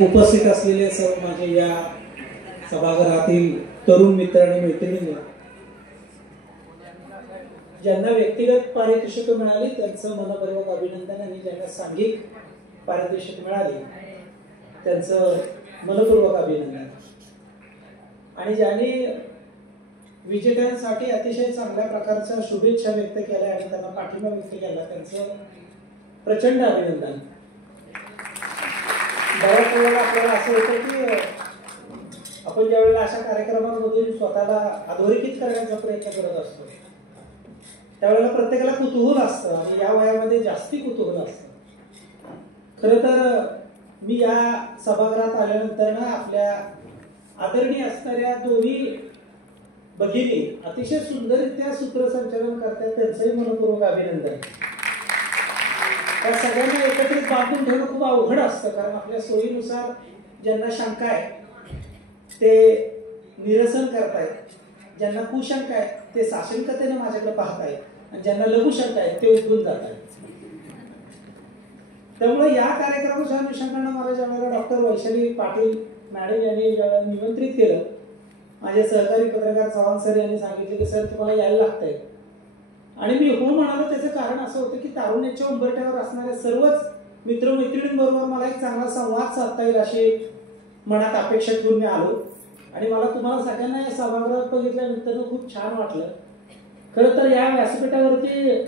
उपस्थित असलेले सर्व माझे या सभागृहातील तरुण मित्र आणि मैत्रिणी, ज्यांना व्यक्तिगत पारितोषिक मिळाली त्यांचं मनपूर्वक अभिनंदन, आणि ज्यांना सांघिक पारितोषिक मिळाली त्यांचं मनपूर्वक अभिनंदन, आणि ज्यांनी विजेत्यांसाठी अतिशय चांगल्या प्रकारच्या शुभेच्छा व्यक्त केल्या आणि त्यांना पाठिंबा व्यक्त केला त्यांचं प्रचंड अभिनंदन. बऱ्याच वेळेला आपल्याला असं होतं की आपण ज्या वेळेला अशा कार्यक्रमांमधून स्वतःला अधोरेखित करण्याचा प्रयत्न करत असतो त्यावेळेला प्रत्येकाला कुतूहल असतं, आणि या वयामध्ये जास्ती कुतूहल असतं. खरं तर मी या सभागृहात आल्यानंतर ना आपल्या आदरणीय असणाऱ्या दोन्ही भगिनी अतिशय सुंदररित्या सूत्रसंचालन करतात, त्यांचंही मनपूर्वक अभिनंदन. त्या सगळ्यांना एकत्रित बांधून ठेवणं खूप अवघड असतं, कारण आपल्या सोयीनुसार ज्यांना शंका आहे ते निरसन करतायत, ज्यांना कुशंका आहे ते साशंकतेने माझ्याकडे पाहतायत, आणि ज्यांना लघुशंका आहे ते उठून जात आहेत. त्यामुळे या कार्यक्रमाच्या अनुषंगाने मला ज्यावेळेला डॉक्टर वैशाली पाटील मॅडम यांनी ज्यावेळेला निमंत्रित केलं, माझे सहकारी पत्रकार चव्हाण सर यांनी सांगितले की सर तुम्हाला यायला लागतंय, आणि मी हो म्हणालो. त्याचं कारण असं होतं की तारुण्याच्या उंबरठ्यावर असणाऱ्या सर्वच मित्रमैत्रिणींबरोबर मला एक चांगला संवाद साधता येईल अशी मनात अपेक्षा ठेवून मी आलो, आणि मला तुम्हाला सगळ्यांना या सभागृहात बघितल्यानंतर खूप छान वाटलं. खरं तर या व्यासपीठावरती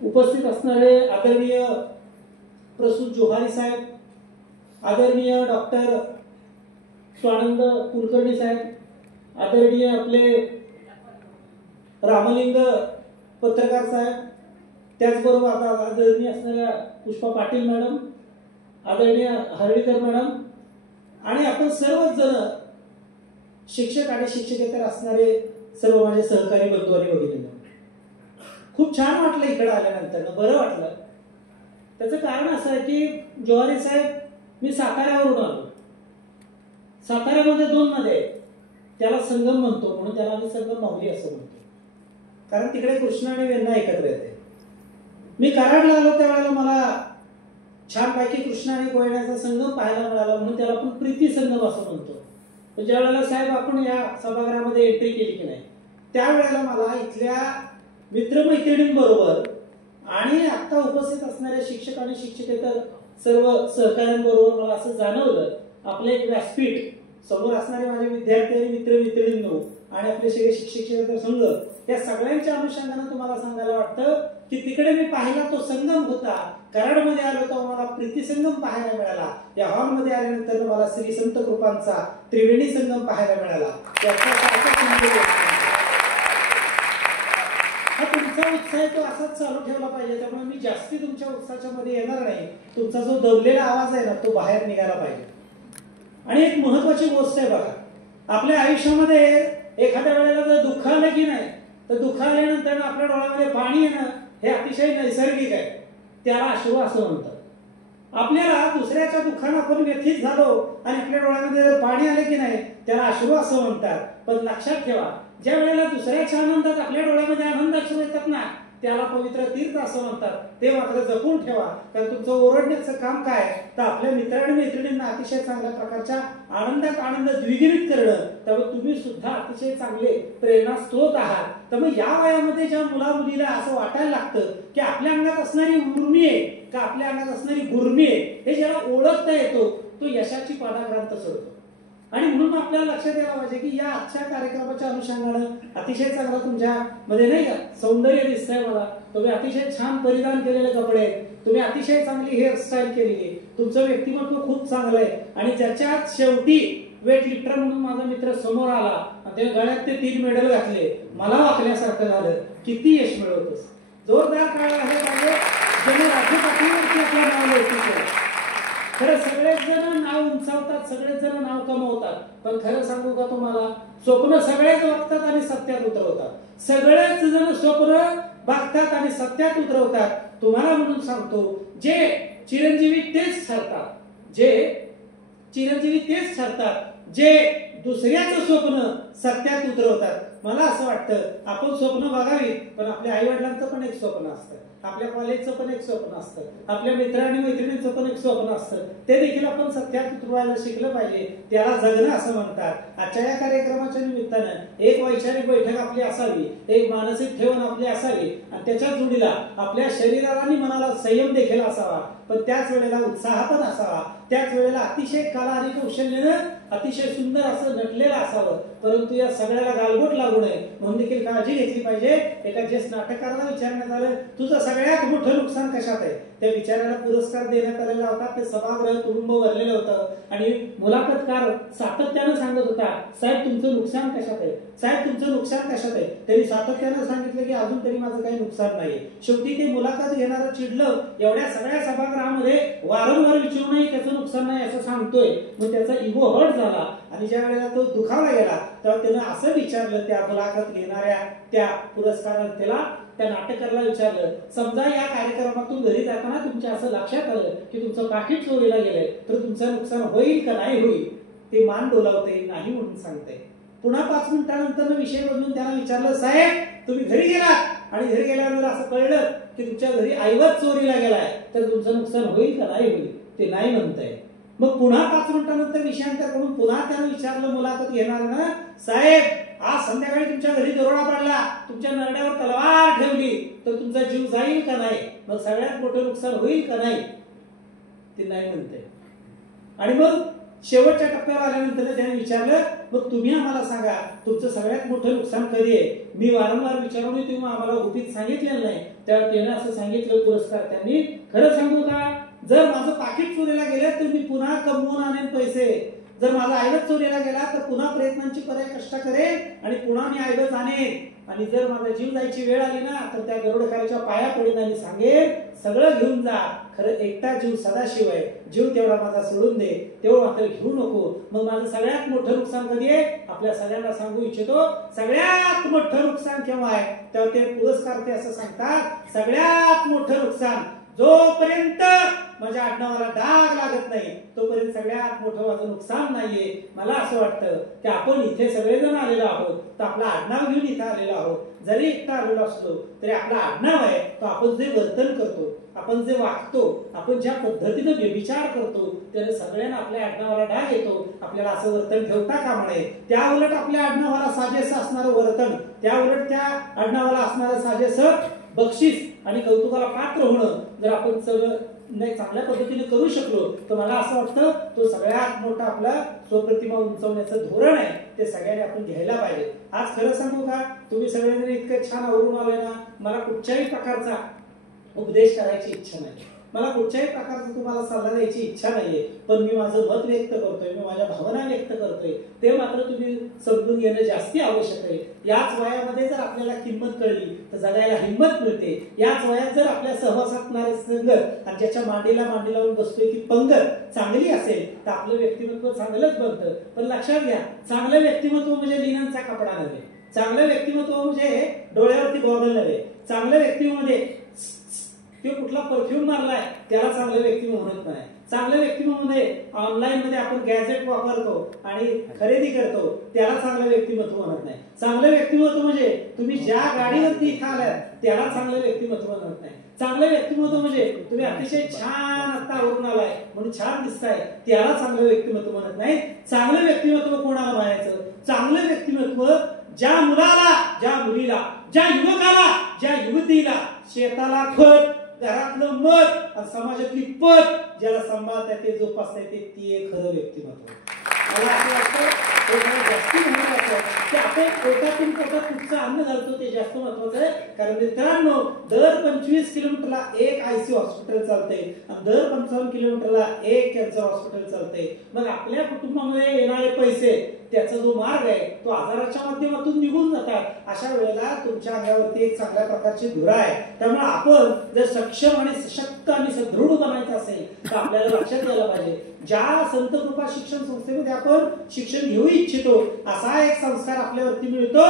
उपस्थित असणारे आदरणीय प्रसूत जोहारी साहेब, आदरणीय डॉक्टर स्वानंद कुलकर्णी साहेब, आदरणीय आपले रामलिंग पत्रकार साहेब, त्याचबरोबर आता आदरणीय असणाऱ्या पुष्पा पाटील मॅडम, आदरणीय हर्डीकर मॅडम, आणि आपण सर्वच जण शिक्षक आणि शिक्षकेतर असणारे सर्व माझे सहकारी बंधू आणि भगिनी, खूप छान वाटलं इकडे आल्यानंतर, बरं वाटलं. त्याचं कारण असं आहे की जोहारी साहेब, मी साताऱ्यावरून आलो. साताऱ्यामध्ये 2 नद्या आहेत, त्याला संगम म्हणतो, म्हणून त्याला आम्ही संगम माऊली असं म्हणतो, कारण तिकडे कृष्णा आणि वेण्णा एकत्र येते. मी कराडला आलो त्यावेळेला मला छानपैकी कृष्णा आणि कोयण्याचा संगम पाहायला मिळाला, म्हणून त्याला आपण प्रीती संगम असं म्हणतो. पण ज्या वेळेला साहेब आपण या सभागृहामध्ये एंट्री केली की नाही, त्यावेळेला मला इथल्या मित्रमैत्रिणींबरोबर आणि आता उपस्थित असणाऱ्या शिक्षक आणि शिक्षकेतर सर्व सहकाऱ्यांबरोबर मला असं जाणवलं, आपले एक व्यासपीठ, समोर असणारे माझे विद्यार्थी आणि मित्रमैत्रिणींनो आणि आपले सगळे शिक्षकेतर संघ, या सगळ्यांच्या अनुषंगाने तुम्हाला सांगायला वाटतं की तिकडे मी पाहिला तो संगम होता. कराडमध्ये आलो तेव्हा मला प्रीती संगम पाहायला मिळाला. या हॉलमध्ये आल्यानंतर मला श्री संत कृपांचा त्रिवेणी संगम पाहायला मिळाला. हा तुमचा उत्साह तो असाच चालू ठेवला पाहिजे. त्यामुळे मी जास्ती तुमच्या उत्साहाच्या मध्ये येणार नाही. तुमचा जो दबलेला आवाज आहे ना तो बाहेर निघाला पाहिजे. आणि एक महत्वाची गोष्ट आहे बघा, आपल्या आयुष्यामध्ये एखाद्या वेळेला जर दुःख आलं की नाही, तर दुःख आल्यानंतर आपल्या डोळ्यामध्ये पाणी येणं हे अतिशय नैसर्गिक आहे, त्याला अश्रू असं म्हणतात. आपल्याला दुसऱ्याच्या दुःखानं आपण व्यथित झालो आणि आपल्या डोळ्यामध्ये जर पाणी आले की नाही, त्याला अश्रू असं म्हणतात. पण लक्षात ठेवा, ज्या वेळेला दुसऱ्याच्या आनंदात आपल्या डोळ्यामध्ये आनंद अश्रू येतात ना, त्याला पवित्र तीर्थ असं म्हणतात. ते मात्र जपून ठेवा, कारण तुमचं ओरडण्याचं काम काय, तर आपल्या मित्र आणि मैत्रिणींना अतिशय चांगल्या प्रकारच्या आनंदात आनंद द्विगुणित करणं. त्यामुळे तुम्ही सुद्धा अतिशय चांगले प्रेरणा स्त्रोत आहात. त्यामुळे या वयामध्ये ज्या मुला मुलीला असं वाटायला लागतं की आपल्या अंगात असणारी उर्मी आहे का आपल्या अंगात असणारी गुर्मी आहे, हे ज्याला ओळखता येतो तो यशाची पादाक्रांत चढतो. आणि म्हणून आपल्याला लक्षात यायला पाहिजे की या आजच्या कार्यक्रमाच्या अनुषंगानं अतिशय चांगला तुमच्या मध्ये नाही का सौंदर्य दिसतंय मला. तुम्ही अतिशय छान परिधान केलेले कपडे, तुम्ही अतिशय चांगली हेअरस्टाईल केलेली, तुमचं व्यक्तिमत्व खूप चांगलं आहे. आणि ज्याच्यात शेवटी वेट लिफ्टर म्हणून माझा मित्र समोर आला आणि त्याने गळ्यात ते 3 मेडल घातले, मला वाकल्यासारखं झालं. किती यश मिळवतोस, जोरदार काळ आहे पाहिजे ज्याने राजकारणावरती आपलं नाव लिहिलं. खरं सगळेच जण नाव उंचावतात, सगळेच जण नाव कमवतात, पण खरं सांगू का तुम्हाला, स्वप्न सगळेच बघतात आणि सत्यात उतरवतात. सगळेच जण स्वप्न बघतात आणि सत्यात उतरवतात. तुम्हाला म्हणून सांगतो, जे चिरंजीवी तेच ठरतात, जे दुसऱ्याचं स्वप्न सत्यात उतरवतात. मला असं वाटतं आपण स्वप्न बघावीत, पण आपल्या आई वडिलांचं पण एक स्वप्न असतं. आपल्या कॉलेजचं पण एक स्वप्न असतं, आपल्या मित्र आणि मैत्रिणींचं पण एक स्वप्न असतं, ते देखील आपण सत्यात उतरवायला शिकलं पाहिजे. त्याला जगणं असं म्हणतात. आजच्या या कार्यक्रमाच्या निमित्तानं एक वैचारिक बैठक आपली असावी, एक मानसिक ठेवण आपली असावी आणि त्याच्या जोडीला आपल्या शरीराला आणि मनाला संयम देखील असावा, पण त्याच वेळेला उत्साह पण असावा, त्याच वेळेला अतिशय कला आणि कौशल्यानं अतिशय सुंदर असं नटलेलं असावं. परंतु या सगळ्याला गालबोट लागू नये म्हणून देखील काळजी घेतली पाहिजे. एका ज्येष्ठ नाटककाराला विचारण्यात आलं, तुझं सगळ्यात मोठं नुकसान कशात आहे? त्या विचाराला पुरस्कार देण्यात आलेला होता. ते सभागृह तुडुंब भरलेलं होतं आणि मुलाखतकार सातत्यानं सांगत होता, साहेब तुमचं नुकसान कशात आहे, साहेब तुमचं नुकसान कशात आहे. त्यांनी सातत्यानं सांगितलं की अजून तरी माझं काही नुकसान नाही. शेवटी ते मुलाखत घेणारं चिडलं. एवढ्या सगळ्या सभागृहामध्ये वारंवार विचारूनही त्याचं नुकसान नाही असं सांगतोय. मग त्याचा इगो हर्ट झाला आणि ज्या वेळेला तो दुखावला गेला तेव्हा त्यानं असं विचारलं, त्या मुलाखत घेणाऱ्या त्या पुरस्कारार्थीला, त्या नाटकाला विचारलं, समजा या कार्यक्रमातून घरी जाताना तुमच्या असं लक्षात आलं की तुमचं पाकिट चोरीला गेलंय, तर तुमचं नुकसान होईल का नाही होईल? ते मान डोलावते, नाही म्हणून सांगते. पुन्हा 5 मिनिटानंतर विषय बदलून त्याला विचारलं, साहेब तुम्ही घरी गेलात आणि घरी गेल्यानंतर असं कळलं की तुमच्या घरी ऐवज चोरीला गेलाय, तर तुमचं नुकसान होईल का नाही होईल? ते नाही म्हणतंय. मग पुन्हा 5 मिनिटानंतर विषयांतर करून पुन्हा त्यानं विचारलं मुलाखत घेणाऱ्यानं, साहेब आज संध्याकाळी तुमच्या घरी दरोडा पडला, तुमच्या नरड्यावर तलवार ठेवली, तर तुमचा जीव जाईल का नाही? मग सगळ्यात मोठं नुकसान होईल का नाही? ते नाही म्हणते. आणि मग शेवटच्या टप्प्यावर आल्यानंतर त्याने विचारलं, मग तुम्ही आम्हाला सांगा तुमचं सगळ्यात मोठं नुकसान कधी आहे? मी वारंवार विचारून तुम्ही आम्हाला गुपित सांगितलेलं नाही. त्यावर त्याने असं सांगितलं पुरस्कार त्यांनी, खरं सांगू का, जर माझं पाकिट चोरीला गेलं तर मी पुन्हा कमवून आणेन पैसे, जर माझा ऐवज चोरीला गेला तर पुन्हा प्रयत्नांची पर्याय कष्ट करेन आणि पुन्हा मी ऐवज आणेन, आणि जर माझा जीव जायची वेळ आली ना तर त्या दरोडेखोराच्या पाया पडीन आणि सांगेन सगळं घेऊन जा, खरं एकटा जीव सदाशिव आहे, जीव तेवढा माझा सोडून दे, तेवढं मात्र घेऊ नको. मग माझं सगळ्यात मोठं नुकसान कधी आहे? आपल्या सगळ्यांना सांगू इच्छितो, सगळ्यात मोठं नुकसान केव्हा आहे? तेव्हा ते पुरस्कार ते असं सांगतात, सगळ्यात मोठं नुकसान जोपर्यंत माझ्या आडनावाला डाग लागत नाही तोपर्यंत सगळ्यात मोठं माझं नुकसान नाहीये. मला असं वाटतं की आपण इथे सगळेजण आलेलो आहोत तर आपला आडनाव घेऊन इथे आलेलो आहोत. जरी एकटा आलेलो असलो तरी आपला आडनाव आहे, तो आपण जे वर्तन करतो, आपण जे वागतो, आपण ज्या पद्धतीने व्यभिचार करतो त्याने सगळ्यांना आपल्या आडनावाला डाग येतो. आपल्याला असं वर्तन ठेवता कामा नये. त्या उलट आपल्या आडनावाला साजेसं असणारं वर्तन, त्या उलट त्या आडनावाला असणारं साजेसं बक्षीस आणि कौतुकाला पात्र होणं जर आपण सगळं नाही चांगल्या पद्धतीने करू शकलो तर मला असं वाटतं तो सगळ्यात मोठा आपला स्वप्रतिमा उंचवण्याचं धोरण आहे, ते सगळ्यांनी आपण घ्यायला पाहिजे. आज खरं सांगू का, तुम्ही सगळेजण इतकं छान आवरून आले ना, मला कुठच्याही प्रकारचा उपदेश करायची इच्छा नाही, मला कुठच्याही प्रकारचा तुम्हाला सल्ला द्यायची इच्छा नाहीये, पण मी माझं मत व्यक्त करतोय, मी माझ्या भावना व्यक्त करतोय, ते मात्र तुम्ही समजून घेणं जास्ती आवश्यक आहे. याच वयामध्ये जर आपल्याला किंमत कळली तर जगायला हिंमत मिळते. याच वयात जर आपल्या सहवासातणारे संगत आणि ज्याच्या मांडीला मांडी लावून बसतोय ती पंगत चांगली असेल तर आपलं व्यक्तिमत्व चांगलंच बनतं. पण लक्षात घ्या, चांगलं व्यक्तिमत्व म्हणजे लिननचा कपडा नव्हे, चांगलं व्यक्तिमत्व म्हणजे डोळ्यावरती गॉगल नव्हे, चांगलं व्यक्तिमत्व तो कुठला परफ्यूम मारलाय त्याला चांगलं व्यक्तिमत्व म्हणत नाही. चांगल्या व्यक्तिमत्वामध्ये ऑनलाईन मध्ये आपण गॅजेट वापरतो आणि खरेदी करतो त्याला चांगलं व्यक्तिमत्व म्हणत नाही. चांगलं व्यक्तिमत्व म्हणजे तुम्ही ज्या गाडीवरती इथं आलात त्याला चांगलं व्यक्तिमत्व म्हणत नाही. चांगलं व्यक्तिमत्व म्हणजे तुम्ही अतिशय छान आता आवरून आलाय म्हणून छान दिसताय त्याला चांगलं व्यक्तिमत्व म्हणत नाही. चांगलं व्यक्तिमत्व कोणाला म्हणायचं? चांगलं व्यक्तिमत्व ज्या मुलाला, ज्या मुलीला, ज्या युवकाला, ज्या युवतीला शेताला खत, घरातलं मत आणि समाजातली पत ज्याला सांभाळता ते जोपासता येते ती एक खरं व्यक्तिमत्व. मला असं वाटतं जास्ती महत्वाचं की आपण पोटातून पोटात कुठचं अन्न घालतो ते जास्त महत्वाचं आहे. कारण मित्रांनो, दर 25 किलोमीटरला एक ICU हॉस्पिटल चालते आणि दर 55 किलोमीटरला एक कॅन्सर हॉस्पिटल चालते. मग आपल्या कुटुंबामध्ये येणारे पैसे, त्याचा जो मार्ग आहे तो आजाराच्या माध्यमातून निघून जातात. अशा वेळेला तुमच्या अंगावरती एक चांगल्या प्रकारची धुरा आहे. त्यामुळे आपण जर सक्षम आणि सशक्त आणि सदृढ बनायचं असेल तर आपल्याला लक्षात यायला पाहिजे, ज्या संत कृपा शिक्षण संस्थेमध्ये आपण शिक्षण घेऊ इच्छितो असा एक संस्कार आपल्यावरती मिळतो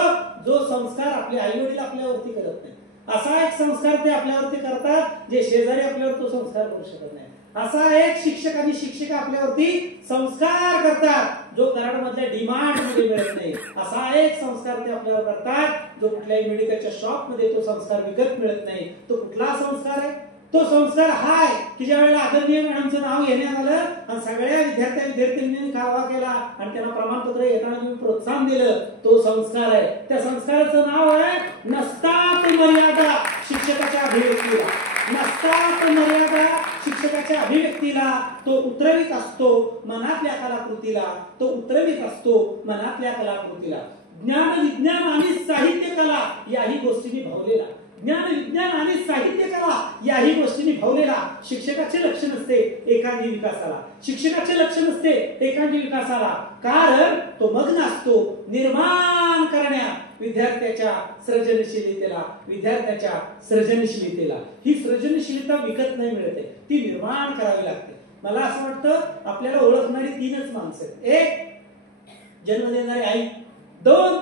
जो संस्कार आपले आई वडील आपल्यावरती करत नाही. असा एक संस्कार ते आपल्यावरती करतात जे शेजारी आपल्यावर तो संस्कार करू शकत नाही. असा एक शिक्षक आणि शिक्षिका आपल्यावरती संस्कार करतात जो कराड मधल्या डिमांड मध्ये मिळत नाही. असा एक संस्कार ते आपल्यावर करतात जो कुठल्याही मेडिकलच्या शॉपमध्ये तो संस्कार विकत मिळत नाही. तो कुठला संस्कार आहे? तो संस्कार हा आहे की ज्या वेळेला आदरणीय मॅडमचं नाव घेण्यात आलं आणि सगळ्या विद्यार्थ्यांनी कावा केला आणि त्यांना प्रमाणपत्र येताना तुम्ही प्रोत्साहन दिलं, तो संस्कार आहे. त्या संस्काराचं नाव आहे नसतात मर्यादा शिक्षकाच्या अभिव्यक्तीला. नसतात मर्यादा शिक्षकाच्या अभिव्यक्तीला तो उतरवित असतो मनातल्या कलाकृतीला. तो उतरवित असतो मनातल्या कलाकृतीला. ज्ञान विज्ञान आणि साहित्य कला याही गोष्टींनी भावलेला. ज्ञान विज्ञान आणि साहित्य कला याही गोष्टींनी भावलेला शिक्षकाचे लक्ष नसते एकांगी विकासाला. शिक्षकाचे लक्ष नसते एकांगी विकासाला, कारण तो मग्न असतो निर्माण करण्यात विद्यार्थ्याच्या सृजनशीलतेला. विद्यार्थ्याच्या सृजनशीलतेला. ही सृजनशीलता विकत नाही मिळते, ती निर्माण करावी लागते. मला असं वाटतं आपल्याला ओळखणारी 3च माणसं आहेत. एक जन्म देणारी आई, 2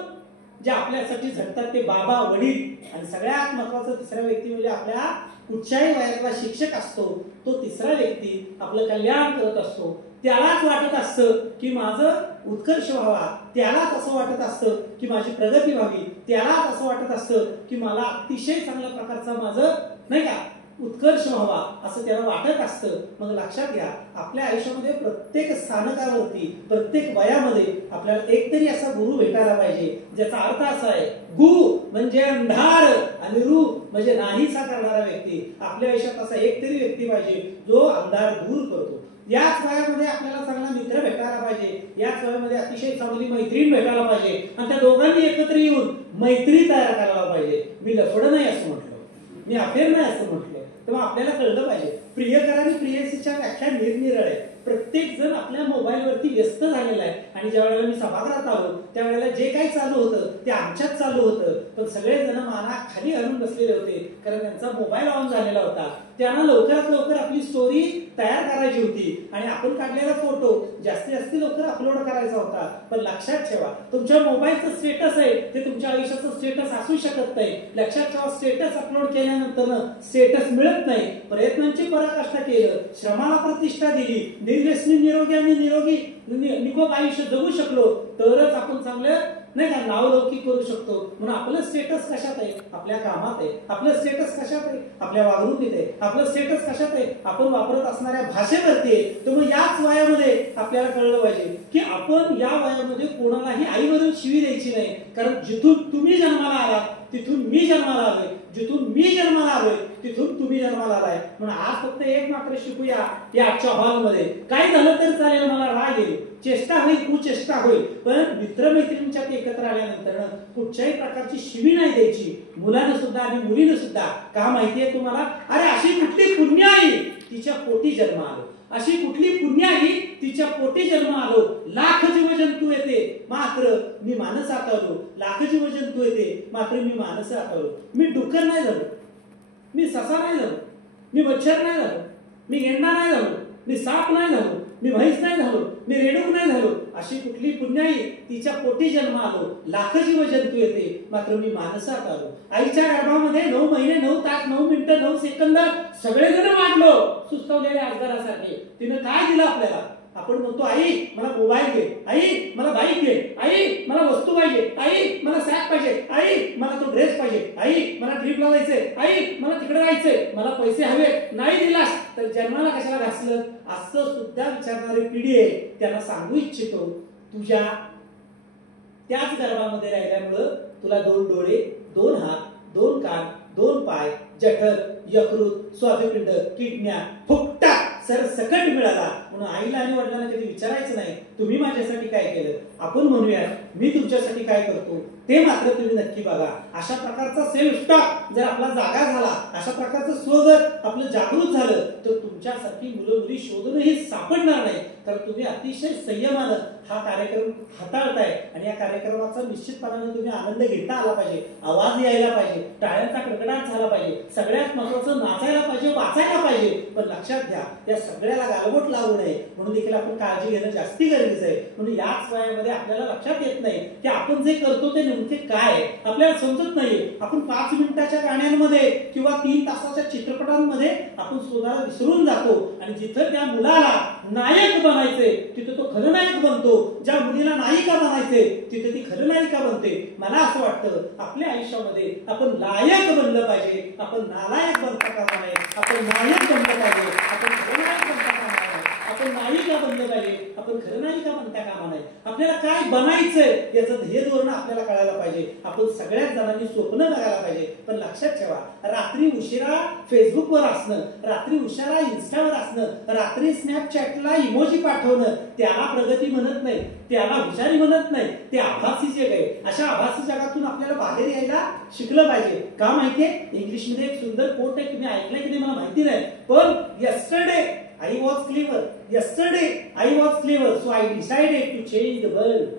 जे आपल्यासाठी झटतात ते बाबा वडील, आणि सगळ्यात महत्वाचं तिसरा व्यक्ती म्हणजे आपल्या कुठच्याही वयातला शिक्षक असतो. तो तिसरा व्यक्ती आपलं कल्याण करत असतो. त्यालाच वाटत असतं की माझं उत्कर्ष व्हावा, त्यालाच असं वाटत असतं की माझी प्रगती व्हावी, त्यालाच असं वाटत असतं की मला अतिशय चांगल्या प्रकारचा माझं नाही का उत्कर्ष व्हावा असं त्याला वाटत असतं. मग लक्षात घ्या, आपल्या आयुष्यामध्ये प्रत्येक स्थानकावरती प्रत्येक वयामध्ये आपल्याला एकतरी असा गुरु भेटायला पाहिजे ज्याचा अर्थ असा आहे, गु म्हणजे अंधार आणि रु म्हणजे नाहीसा करणारा व्यक्ती. आपल्या आयुष्यात असा एकतरी व्यक्ती पाहिजे जो अंधार दूर करतो. याच वयामध्ये आपल्याला चांगला मित्र भेटायला पाहिजे, याच वयामध्ये अतिशय चांगली मैत्रीण भेटायला पाहिजे आणि त्या दोघांनी एकत्र येऊन मैत्री तयार करायला पाहिजे. मी लफडं नाही असं म्हटलं, मी अफेर नाही असं म्हटलं. तेव्हा आपल्याला कळलं पाहिजे प्रियकर आणि प्रियसीच्या व्याख्या निरनिराळ्या आहेत. प्रत्येक जण आपल्या मोबाईलवरती व्यस्त झालेला आहे. आणि ज्या वेळेला मी सभागृहात आलो त्यावेळेला जे काही चालू होतं ते आमच्यात चालू होतं, पण सगळेजण माना खाली आणून बसलेले होते कारण त्यांचा मोबाईल ऑन झालेला होता. त्यांना लवकरात लवकर आपली स्टोरी तयार करायची होती आणि आपण काढलेला फोटो जास्तीत लवकर अपलोड करायचा होता. पण लक्षात ठेवा, तुमच्या मोबाईलचं स्टेटस आहे ते तुमच्या आयुष्याचं स्टेटस असू शकत नाही. लक्षात ठेवा, स्टेटस अपलोड केल्यानंतर स्टेटस मिळत नाही. प्रयत्नांची पराकाष्ठा केलं, श्रमाला प्रतिष्ठा दिली, निर्व्यसनी निरोगी आणि निकोप आयुष्य जगू शकलो तरच आपण चांगलं नाही का नावलौकिक करू शकतो. म्हणून आपलं स्टेटस कशात आहे? आपल्या कामात आहे. आपलं स्टेटस कशात आहे? आपल्या वागणुकीत आहे. आपलं स्टेटस कशात आहे? आपण वापरत असणाऱ्या भाषेवरती आहे. त्यामुळे याच वयामध्ये आपल्याला कळलं पाहिजे की आपण या वयामध्ये कोणालाही आईवरून शिवी द्यायची नाही, कारण जिथून तुम्ही जन्माला आलात तिथून मी जन्माला आलोय, जिथून मी जन्माला आलोय तिथून तुम्ही जन्माला आलाय. म्हणून आज फक्त एक मात्र शिकूया या आजच्या हॉलमध्ये. काय झालं तर चालेल, मला राग येईल, चेष्टा होईल, कुचेष्टा होईल, पण मित्रमैत्रिणींच्या एकत्र आल्यानंतर कुठच्याही प्रकारची शिवी नाही द्यायची, मुलानं सुद्धा आणि मुलीनं सुद्धा. का माहितीये तुम्हाला? अरे अशी कुठली पुण्याई तिच्या पोटी जन्म आलो, अशी कुठली पुण्याई तिच्या पोटी जन्म आलो. लाख जीवजंतू येते मात्र मी माणसात आलो, लाख जीवजंतू येते मात्र मी माणसात आलो. मी डुक्कर नाही झालो, मी ससा नाही झालो, मी मच्छर नाही झालो, मी गेंडा नाही झालो, मी साप नाही झालो, मी म्हैस नाही झालो, मी रेणूक नाही झालो. अशी कुठली पुण्याई तिच्या पोटी जन्म आलो, लाख जीवजंतू येते मात्र मी माणसात आलो. आईच्या गर्भामध्ये 9 महिने 9 तास 9 मिनिटं 9 सेकंद सगळेजण वाढलो सुस्तवलेल्या आजगारासारखे. तिनं काय दिलं आपल्याला? आपण म्हणतो आई मला मोबाईल घे, आई मला बाईक घे, आई मला वस्तू पाहिजे, आई मला सॅक पाहिजे, आई मला तो ड्रेस पाहिजे, आई मला ट्रिपला जायचंय, आई मला तिकडे जायचंय, मला पैसे हवे. नाही दिलास तर जन्माला कशाला घासलं? असं सुद्धा विचारणारी पिढी आहे. त्यांना सांगू इच्छितो, तुझ्या त्याच गर्भामध्ये राहिल्यामुळं तुला 2 डोळे, 2 हात, 2 कान, 2 पाय, जठर, यकृत, स्वादुपिंड, किडन्या, फुकटा सरसकट मिळाला. म्हणून आईला आणि वडिलांना कधी विचारायचं नाही तुम्ही माझ्यासाठी काय केलं. आपण म्हणूया मी तुमच्यासाठी काय करतो ते मात्र तुम्ही नक्की बघा. अशा प्रकारचा सेल्फ टॉक जर आपला जागा झाला, अशा प्रकारचं स्वगत आपलं जागृत झालं तर तुमच्यासारखी मुलं मुली शोधूनही सापडणार नाही, कारण तुम्ही अतिशय संयमानं हा कार्यक्रम हाताळताय आणि या कार्यक्रमाचा निश्चितपणाने तुम्ही आनंद घेता आला पाहिजे, आवाज यायला पाहिजे, टाळ्यांचा कडकडाट झाला पाहिजे, सगळ्यात महत्वाचं नाचायला पाहिजे, वाचायला पाहिजे. पण लक्षात घ्या, या सगळ्याला गालबोट लागू नये म्हणून देखील आपण काळजी घेणं जास्ती गरजेचं आहे. म्हणून याच वयामध्ये आपल्याला लक्षात येत येत नाही की आपण जे करतो ते नेमके काय आहे, आपल्याला समजत नाहीये. आपण 5 मिनिटाच्या गाण्यांमध्ये किंवा 3 तासाच्या चित्रपटांमध्ये आपण स्वतःला विसरून जातो आणि जिथं त्या मुलाला नायक बनायचे तिथे तो खलनायक बनतो, ज्या मुलीला नायिका बनायचे तिथे ती खलनायिका बनते. मला असं वाटतं आपल्या आयुष्यामध्ये आपण लायक बनलं पाहिजे, आपण नालायक बनता कामा नये. आपण नायक बनलं पाहिजे, आपण खलनायक बनता कामा नये. आपण नायिका बनलं पाहिजे, आपण खलनायिका बनता कामा नये. आपल्याला काय बनायचंय याचं ध्येय धोरण आपल्याला कळायला पाहिजे. आपण सगळ्याच जणांनी स्वप्न बघायला पाहिजे. पण लक्षात ठेवा, रात्री उशिरा फेसबुकवर असणं, रात्री उशिरा इन्स्टावर असणं, रात्री स्नॅपचॅटला इमोजी पाठवणं त्याला प्रगती म्हणत नाही, त्याला हुशारी म्हणत नाही. ते आभासी जग आहे. अशा आभासी जगातून आपल्याला बाहेर यायला शिकलं पाहिजे. का माहितीये, इंग्लिशमध्ये एक सुंदर कोट आहे, तुम्ही ऐकलंय की नाही मला माहिती नाही, पण yesterday I was clever. Yesterday I was clever, so I decided to change the world.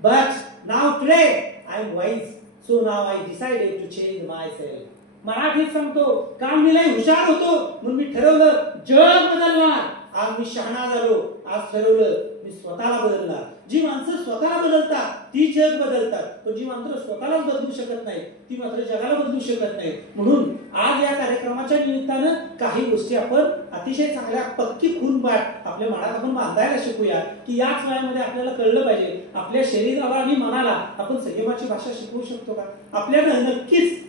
But now today I am wise, so now I decided to change myself. मराठीत सांगतो, काल मी लय हुशार होतो म्हणून मी ठरवलं जग बदलणार. आज मी शहाणा झालो, आज ठरवलं मी स्वतःला बदलणार. जी माणसं स्वतःला बदलतात ती जग बदलतात, पण जी माणसं स्वतःलाच बदलू शकत नाही ती मात्र जगाला बदलू शकत नाही. म्हणून आज या कार्यक्रमाच्या निमित्तानं काही गोष्टी आपण अतिशय चांगल्या पक्की खूनपाठ आपल्या मनात आपण बांधायला शिकूया की याच वयामध्ये आपल्याला कळलं पाहिजे आपल्या शरीराला आणि मनाला आपण संयमाची भाषा शिकवू शकतो का. आपल्याला नक्कीच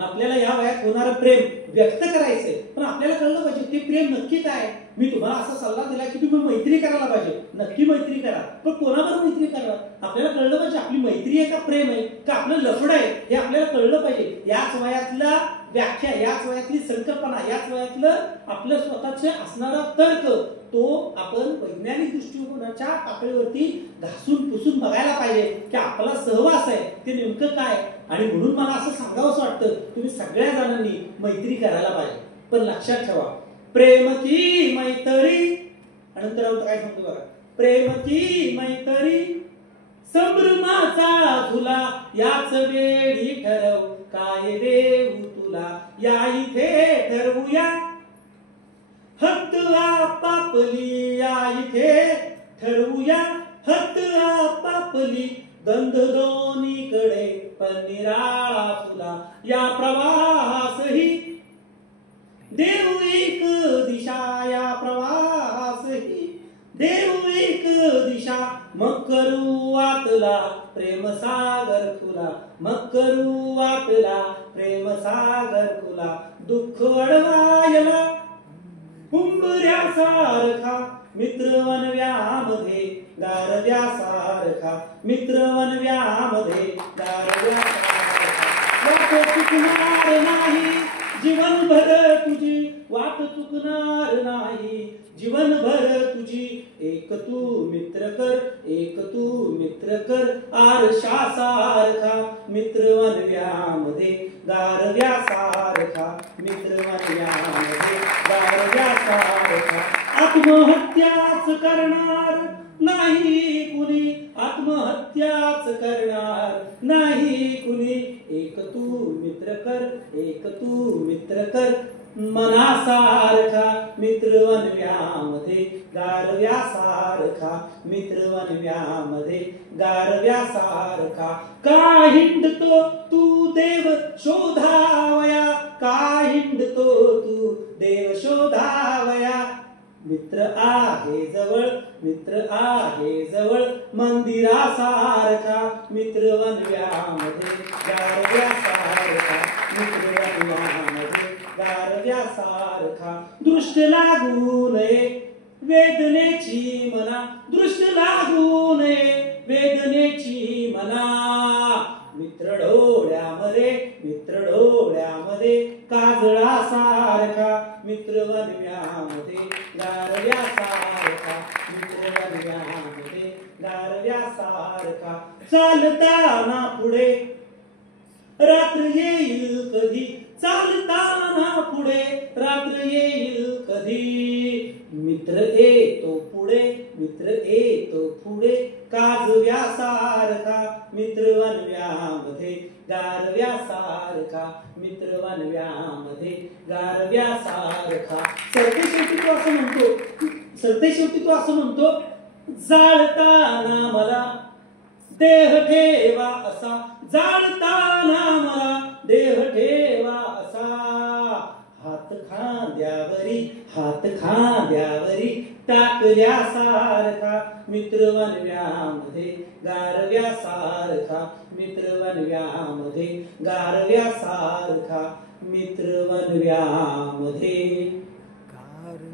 आपल्याला या वयात होणारं प्रेम व्यक्त करायचंय, पण आपल्याला कळलं पाहिजे ते प्रेम नक्की काय. मी तुम्हाला असा सल्ला दिला की तुम्ही मैत्री करायला पाहिजे, नक्की मैत्री करा, पण कोणाबरोबर मैत्री करा आपल्याला कळलं पाहिजे. आपली मैत्री आहे का प्रेम आहे का आपलं लफड आहे हे आपल्याला कळलं पाहिजे. याच वयातला व्याख्या, याच वयातली संकल्पना, याच वयातलं आपलं स्वतःचे असणारा तर्क तो आपण वैज्ञानिक दृष्टिकोनाच्या पातळीवरती घासून पुसून बघायला पाहिजे की आपला सहवास आहे ते नेमकं काय. आणि म्हणून मला असं सांगावंसं वाटतं तुम्ही सगळ्या जणांनी मैत्री करायला पाहिजे. पण लक्षात ठेवा, प्रेम की मैत्री, अनंतराव काय सांगतो बघा, प्रेम की मैत्री संभ्रमाचा झुला, याच वेळी ठरव काय देऊ तुला, या इथे ठरवूया हद्द आपापली, या इथे ठरवूया हद्द आपापली, गंध दोन्हीकडे पण निराळा फुला, या प्रवाहासही देऊ एक दिशा, या प्रवाहासही देऊ एक दिशा, मग करू वाटला प्रेम सागर खुला, मग करू वाटला प्रेम सागर खुला, दुःख अडवायला उंबऱ्यासारखा मित्र वनव्यामध्ये गारव्यासारखा, मित्र वनव्यामध्ये गारव्यासारखा, वाट चुकणार नाही जीवनभर तुझी, वाट चुकणार नाही जीवनभर तुझी, एक तू मित्र कर, एक तू मित्र कर, आरशासारखा मित्र वनव्यामध्ये गारव्यासारखा, मित्र वनव्यामध्ये गारव्यासारखा, आत्महत्याच करणार नाही कुणी, आत्महत्याच करणार नाही कुणी, एक तू मित्र कर, एक तू मित्र कर, मनासारखा मित्र वनव्यामध्ये गारव्यासारखा, मित्र वनव्यामध्ये गारव्यासारखा, का हिंडतो तू देव शोधावया, का हिंडतो तू देव शोधावया, मित्र आहे जवळ, मित्र आहे जवळ, मंदिरासारखा मित्र वनव्यामध्ये गारव्यासारखा, मित्र वनव्यामध्ये गारव्यासारखा, दृष्ट लागू नये वेदनेची मना, दृष्ट लागू नये वेदनेची मना, मित्र डोळ्यामध्ये, मित्र डोळ्यामध्ये काजळासारखा, मित्र वनव्यामध्ये गारव्यासारखा, मित्र वनव्यामध्ये गारव्यासारखा, चालताना पुढे रात्र येईल कधी, चालताना पुढे रात्र येईल कधी, मित्र येतो पुढे, मित्र येतो पुढे काजव्यासारखा, मित्र वनव्यामध्ये गारव्यासारखा, मित्र वनव्यामध्ये गारव्यासारखा. सरतेशेवटी तो असं म्हणतो, सरतेशेवटी तो असं म्हणतो, जाळताना मला देह ठेवा असा जाणताना मला देह ठेवा असा हात खांद्यावरी टाकल्यासारखा मित्र वनव्यामध्ये गारव्यासारखा मित्र वनव्यामध्ये गारव्यासारखा मित्र वनव्यामध्ये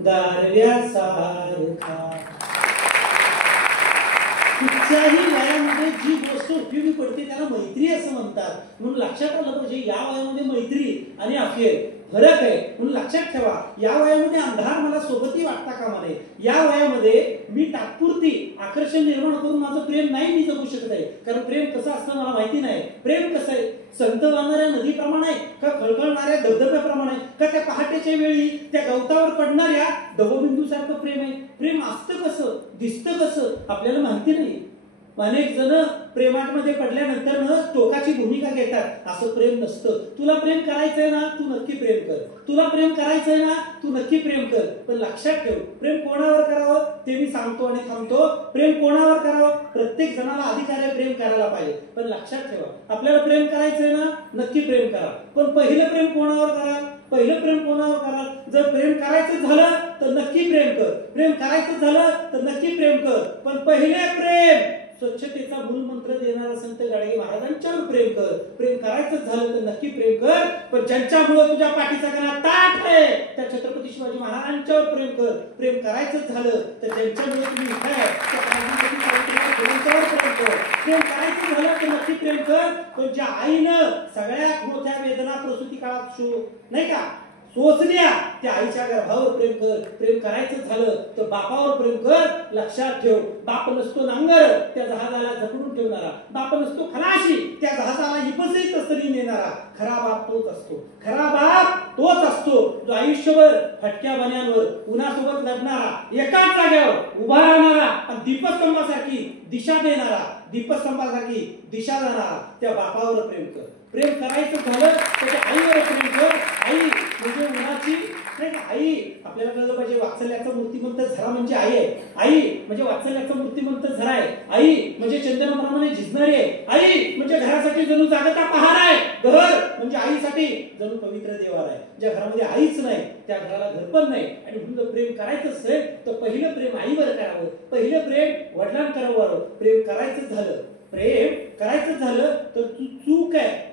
गारव्यासारखा. कुठच्याही वयामध्ये जी गोष्ट उपयोगी पडते त्याला मैत्री असं म्हणतात. म्हणून लक्षात आलं पाहिजे या वयामध्ये मैत्री आणि अफेअर फरक आहे. म्हणून लक्षात ठेवा या वयामध्ये अंधार मला सोबतही वाटता कामा नये. या वयामध्ये मी तात्पुरती आकर्षण निर्माण करून माझं प्रेम नाही मी जगू शकत आहे. कारण प्रेम कसं असतं मला माहिती नाही. प्रेम कसं आहे? संत वाहणाऱ्या नदीप्रमाणे का खळखळणाऱ्या धबधब्याप्रमाणे का त्या पहाटेच्या वेळी त्या गवतावर पडणाऱ्या दवबिंदूसारखं प्रेम आहे? प्रेम असतं कसं दिसतं कसं आपल्याला माहिती नाही. अनेक जण प्रेमामध्ये पडल्यानंतर टोकाची भूमिका घेतात. असं प्रेम नसतं. तुला प्रेम करायचंय ना तू नक्की प्रेम कर. तुला प्रेम करायचंय ना तू नक्की प्रेम कर. पण लक्षात ठेव प्रेम कोणावर करावं ते मी सांगतो आणि थांबतो. प्रेम कोणावर करावं? प्रत्येक जणाला अधिकार आहे प्रेम करायला पाहिजे. पण लक्षात ठेवा आपल्याला प्रेम करायचंय ना नक्की प्रेम करा. पण पहिलं प्रेम कोणावर करा? पहिलं प्रेम कोणावर करा? जर प्रेम करायचं झालं तर नक्की प्रेम कर. प्रेम करायचं झालं तर नक्की प्रेम कर. पण पहिले प्रेम स्वच्छतेचा मूलमंत्र देणारा संत गाडगे महाराजांच्यावर प्रेम कर. प्रेम करायचं झालं तर नक्की प्रेम कर. पण ज्यांच्यामुळे तुझ्या पाठीचा गळा ताठ आहे त्या छत्रपती शिवाजी महाराजांच्यावर प्रेम कर. प्रेम करायचं झालं तर ज्यांच्यामुळे तुम्ही इथे आहे त्या प्रेम कर. प्रेम करायचं झालं तर नक्की प्रेम कर. पण ज्या आईनं सगळ्यात मोठ्या वेदना प्रसूती काळात नाही का सोचल्या त्या आईच्या गर्भावर प्रेम कर. प्रेम करायचं झालं तर बापावर प्रेम कर. लक्षात ठेव बाप नसतो नांगर त्या जहाजाला जपडून ठेवणारा. बाप नसतो खलाशी त्या जहाजाला इपसही तसरी नेणारा. खरा बाप तोच असतो. खरा बाप तोच असतो जो आयुष्यभर फटक्या बन्यांवर उन्हासोबत लढणारा एकाच जागेवर उभा राहणारा आणि दीपस्तंभासारखी दिशा देणारा दीपस्तंभासारखी दिशा देणारा त्या बापावर प्रेम कर. प्रेम करायचं झालं तर त्या आईवर प्रेम कर. आई म्हणजे उन्हाची नाही का आई आपल्याला कळलं पाहिजे. वात्सल्याचा मूर्तिमंत झरा म्हणजे आई आहे. आई म्हणजे वात्सल्याचा मूर्तिमंत झरा आहे. आई म्हणजे चंदनाप्रमाणे झिजणारी आहे. आई म्हणजे घरासाठी जणू जागता पहार आहे. घर म्हणजे आईसाठी जणू पवित्र देवार आहे. ज्या घरामध्ये आईच नाही त्या घराला घर पण नाही. आणि म्हणून प्रेम करायचं असेल तर पहिलं प्रेम आईवर करावं. पहिलं प्रेम वडिलांवर प्रेम करायचं झालं. प्रेम करायचं झालं तर तू चूक आहे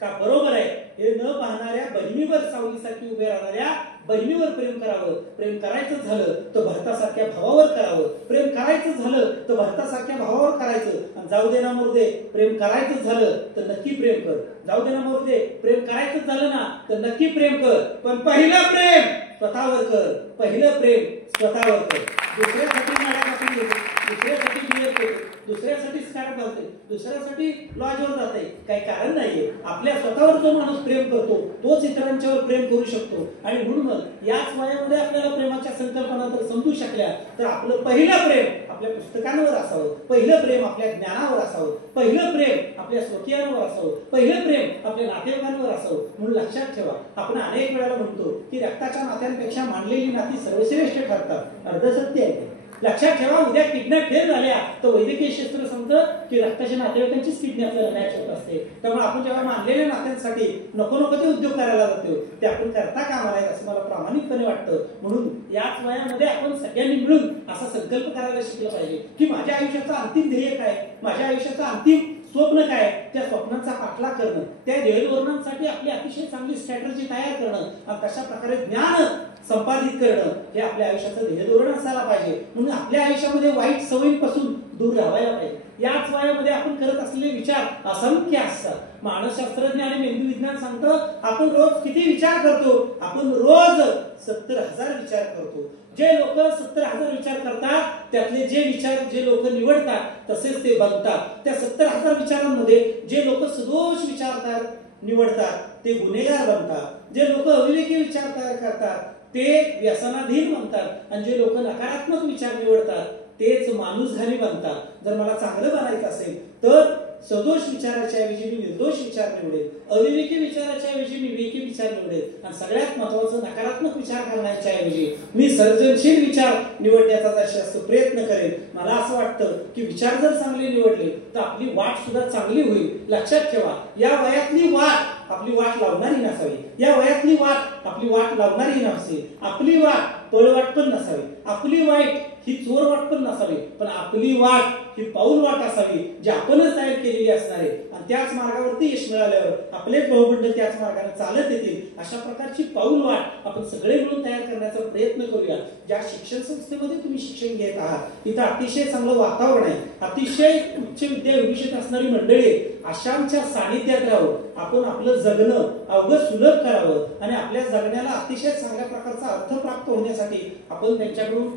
का बरोबर आहे हे न पाहणाऱ्या बहिणीवर सावलीसारखी उभे राहणाऱ्या बहिणीवर प्रेम करावं. प्रेम करायचं झालं तर भरतासारख्या भावावर करावं. प्रेम करायचं झालं तर भरतासारख्या भावावर करायचं. आणि जाऊ दे ना मोरदे प्रेम करायचं झालं तर नक्की प्रेम कर. जाऊ दे ना मोरदे प्रेम करायचं झालं ना तर नक्की प्रेम कर. पण पहिलं प्रेम स्वतःवर कर. पहिलं प्रेम स्वतःवर कर. दुसऱ्यासाठी नाड्यापासून घेतो. दुसऱ्यासाठी बियर करतो. दुसऱ्यासाठी स्कार्फ घालते. दुसऱ्यासाठी लॉजवर जाते. काही कारण नाहीये. आपल्या स्वतःवर जो माणूस प्रेम करतो तोच इतरांच्यावर प्रेम करू शकतो. आणि म्हणून याच वयामध्ये आपल्याला प्रेमाच्या संकल्पना जर समजू शकल्या तर आपलं पहिलं प्रेम आपल्या पुस्तकांवर असावं. पहिलं प्रेम आपल्या ज्ञानावर असावं. पहिलं प्रेम आपल्या स्वकीयांवर असावं. पहिलं प्रेम आपल्या नातेवाईकांवर असावं. म्हणून लक्षात ठेवा आपण अनेक वेळेला म्हणतो की रक्ताच्या नात्यांपेक्षा मानलेली नाती सर्वश्रेष्ठ ठरतात. अर्धसत्य आहे. लक्षात ठेवा उद्या किडनॅप फेल झाल्या तर वैद्यकीय शास्त्र सांगतं की रक्ताच्या नातेवाईकांचीच किडनी आपल्याला मॅच होत असते. त्यामुळे आपण जेव्हा मानलेल्या नात्यांसाठी नको नको ते उद्योग करायला जातो ते आपण करता कामा नये असं मला प्रामाणिकपणे वाटतं. म्हणून याच वयामध्ये आपण सगळ्यांनी मिळून असा संकल्प करायला शिकलं पाहिजे की माझ्या आयुष्याचं अंतिम ध्येय काय, माझ्या आयुष्याचं अंतिम स्वप्न काय, त्या स्वप्नांचा पाठलाग करणं, त्या ध्येयधोरणांसाठी आपली अतिशय चांगली स्ट्रॅटेजी तयार करणं आणि कशा प्रकारे ज्ञान संपादित करणं हे आपल्या आयुष्याचं ध्येयधोरण असायला पाहिजे. म्हणून आपल्या आयुष्यामध्ये वाईट सवयींपासून दूर राहायला पाहिजे. याच वयामध्ये आपण करत असलेले विचार असंख्य असतात. मानसशास्त्रज्ञ आणि मेंदू विज्ञान सांगतं आपण रोज किती विचार करतो. आपण रोज 70,000 विचार करतो. जे लोक 70,000 विचार करतात त्यातले जे विचार जे लोक निवडतात तसेच ते बनतात. त्या 70,000 विचारांमध्ये जे लोक सदोष विचार निवडतात ते गुन्हेगार बनतात. जे लोक अविवेकी विचार तयार करतात ते व्यसनाधीन बनतात. आणि जे लोक नकारात्मक विचार निवडतात तेच माणूसघाणी बनतात. जर मला चांगलं बनायचं असेल तर सदोष विचाराच्या ऐवजी मी निर्दोष विचार निवडेल. अविवेकी विचाराच्या ऐवजी मी विवेकी विचार निवडेल आणि सगळ्यात महत्वाचं नकारात्मक विचार करण्याच्या ऐवजी मी सर्जनशील विचार निवडण्याचा जास्त प्रयत्न करेल. मला असं वाटतं की विचार जर चांगले निवडले तर आपली वाट सुद्धा चांगली होईल. लक्षात ठेवा, या वयातली वाट आपली वाट लावणारी नसावी, या वयातली वाट आपली वाट लावणारी नसावी, आपली वाट पळवाट पण नसावी, आपली वाट ही चोर वाट पण नसावी, पण आपली वाट ही पाऊल वाट असावी जी आपणच तयार केलेली असणार आहे. आणि त्याच मार्गावरती यश मिळाल्यावर आपलेच भाऊबंद त्याच मार्गाने चालत येतील. अशा प्रकारची पाऊल वाट आपण सगळे मिळून तयार करण्याचा प्रयत्न करूया. ज्या शिक्षण संस्थेमध्ये तुम्ही शिक्षण घेत आहात तिथं अतिशय चांगलं वातावरण आहे, अतिशय उच्च विद्या विभूषित असणारी मंडळी आहे. अशांच्या सानिध्यात राहून आपण आपलं जगणं अवघं सुलभ करावं आणि आपल्या जगण्याला अतिशय चांगल्या प्रकारचा अर्थ प्राप्त होण्यासाठी आपण त्यांच्याकडून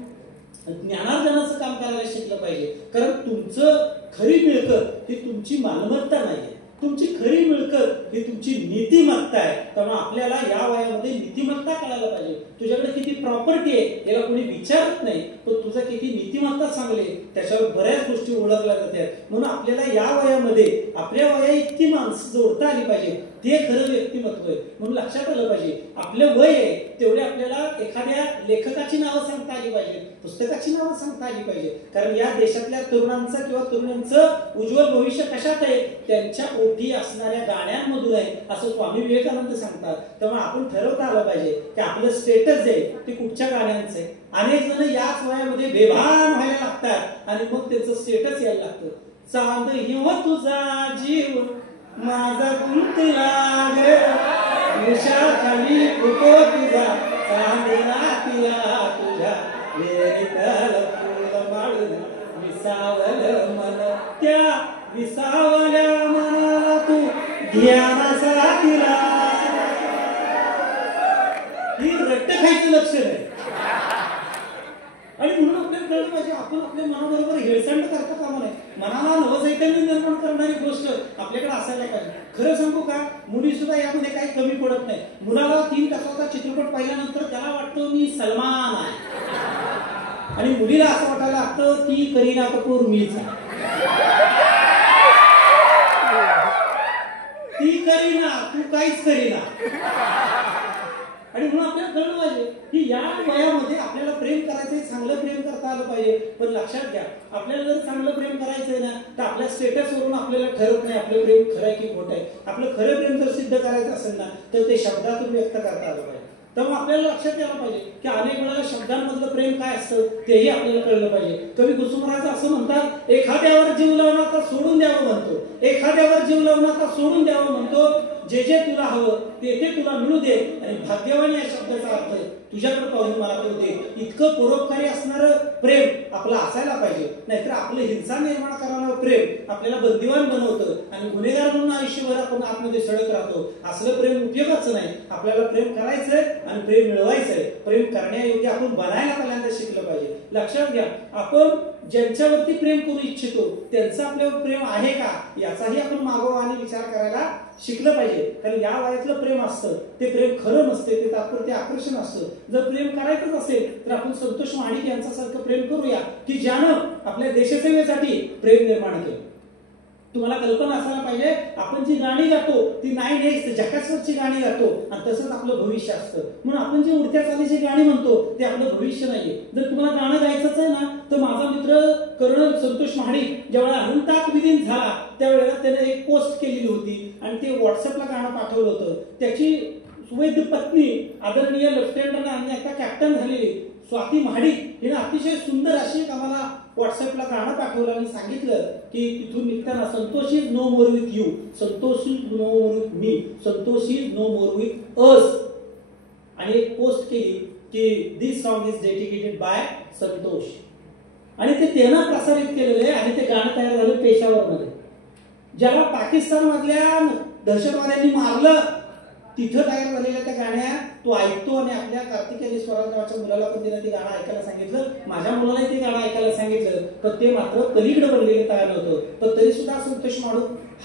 ज्ञानार्जनाचं काम करायला शिकलं पाहिजे. कारण तुमचं खरी मिळकत ही तुमची मालमत्ता नाहीये, तुमची खरी मिळकत ही तुमची नीतिमत्ता आहे. त्यामुळे आपल्याला या वयामध्ये नीतिमत्ता कळायला पाहिजे. तुझ्याकडे किती प्रॉपर्टी आहे याला कोणी विचारत नाही, पण तुझं किती नीतिमत्ता चांगली आहे त्याच्यावर बऱ्याच गोष्टी ओळखल्या जातात. म्हणून आपल्याला या वयामध्ये आपल्या वया इतकी माणसं जोडता आली पाहिजे, ते खरं व्यक्तिमत्व आहे. म्हणून लक्षात आलं पाहिजे आपलं वय आहे तेवढे आपल्याला एखाद्या लेखकाची नावं सांगता आली पाहिजे, पुस्तकाची नावं सांगता आली पाहिजे. कारण या देशातल्या तरुणांचं किंवा तरुणांचं उज्ज्वल भविष्य कशात आहे, त्यांच्या ओठी असणाऱ्या गाण्यांमधून आहे असं स्वामी विवेकानंद सांगतात. त्यामुळे आपण ठरवता आलं पाहिजे की आपलं स्टेटस आहे ते कुठच्या गाण्यांचं आहे. अनेक जण याच वयामध्ये बेभान व्हायला लागतात आणि मग त्याचं स्टेटस यायला लागतं. चांद हिंव तुझा जीव माझा गुंतला ग, खाली फुटो तुझा चांद रातीला तुझ्या वेरीतल फुल माळून विसावल मन, त्या विसावल्या मनाला तू ध्यानासाठीला. ही रट्ट खायचं लक्षण आहे. आणि म्हणून आपल्याला कळलं पाहिजे आपण आपल्या मनाबरोबर हेळसांड करता कामा नये. मनाला नवचैतन्य निर्माण करणारी गोष्ट आपल्याकडे असायला पाहिजे. खरं सांगू का, मुली सुद्धा यामध्ये काही कमी पडत नाही. मुलाला 3 तासाचा चित्रपट पाहिल्यानंतर त्याला वाटतं मी सलमान आहे आणि मुलीला असं वाटायला लागतं ती करीना कपूर मीच आहे. ती करीना तू काहीच करीना. आणि म्हणून आपल्याला कळलं पाहिजे की या वयामध्ये आपल्याला प्रेम करायचंय, चांगलं प्रेम करता आलं पाहिजे. पण लक्षात घ्या, आपल्याला जर चांगलं प्रेम करायचंय ना तर आपल्या स्टेटसवरून आपल्याला ठरत नाही आपलं प्रेम खरं आहे की खोटं आहे. आपलं खरं प्रेम जर सिद्ध करायचं असेल ना तर ते शब्दातून व्यक्त करता आलं पाहिजे. त्यामुळे आपल्याला लक्षात यायला पाहिजे की अनेक वेळेला शब्दांमधलं प्रेम काय असतं तेही आपल्याला कळलं पाहिजे. कवी कुसुमराज असं म्हणतात, एखाद्यावर जीव लावून आता सोडून द्यावं म्हणतो, एखाद्यावर जीव लावून आता सोडून द्यावं म्हणतो, जे जे तुला हवं ते ते तुला मिळू दे. आणि भाग्यवान या शब्दाचा अर्थ आहे तुझ्याकडे पाहून मला कळू दे. इतकं परोपकारी असणारं प्रेम आपलं असायला पाहिजे. नाहीतर आपलं हिंसा निर्माण करणारं प्रेम आपल्याला बंदिवान बनवतं आणि गुन्हेगार म्हणून आयुष्यभर आपण आतमध्ये सडक राहतो. असलं प्रेम उपयोगाचं नाही. आपल्याला प्रेम करायचंय आणि प्रेम मिळवायचंय. प्रेम करण्यायोग्य आपण बनायला पहिल्यांदा शिकलं पाहिजे. लक्षात घ्या, आपण ज्यांच्यावरती प्रेम करू इच्छितो त्यांचं आपल्यावर प्रेम आहे का याचाही आपण मागोवा आणि विचार करायला शिकलं पाहिजे. कारण या वयातलं प्रेम असतं ते प्रेम खरं नसते, ते तात्पुरते आकर्षण असतं. जर प्रेम करायचंच असेल तर आपण संतोष महाडिक यांच्यासारखं प्रेम करूया की ज्यानं आपल्या देशसेवेसाठी प्रेम निर्माण केलं. तुम्हाला कल्पना असायला पाहिजे, आपण जी गाणी गातो ती नाही जकासवरची गाणी गातो आणि तसंच आपलं भविष्य असतं. म्हणून आपण जे उडत्या चालीची गाणी म्हणतो ते आपलं भविष्य नाहीये. जर तुम्हाला गाणं गायचंच आहे ना तर माझा मित्र कर्नल संतोष महाडिक ज्यावेळेला अनंतात विलीन झाला त्यावेळेला त्याने एक पोस्ट केलेली होती आणि ते व्हॉट्सअपला गाणं पाठवलं होतं. त्याची सुवैध पत्नी आदरणीय लेफ्टनंट आणि आता कॅप्टन झालेली स्वाती महाडिक हिने अतिशय सुंदर अशी आम्हाला व्हॉट्सअपला गाणं पाठवलं आणि सांगितलं की तिथून निघताना Santosh is no more with you, Santosh is no more with me, Santosh is no more with us. आणि एक पोस्ट केली की this song is dedicated by Santosh. आणि ते त्यांना प्रसारित केलेलं आहे आणि ते गाणं तयार झालं पेशावरमध्ये. ज्याला पाकिस्तान मधल्या दहशतवाद्यांनी मारलं तिथं तयार झालेल्या त्या गाण्या तो ऐकतो आणि आपल्या कार्तिकेय स्वराज नावाच्या मुलाला पण तिने ते गाणं ऐकायला सांगितलं. माझ्या मुलालाही ते गाणं ऐकायला सांगितलं, पण ते मात्र पलीकडे बनलेलं तयार नव्हतं. पण तरी सुद्धा संतोष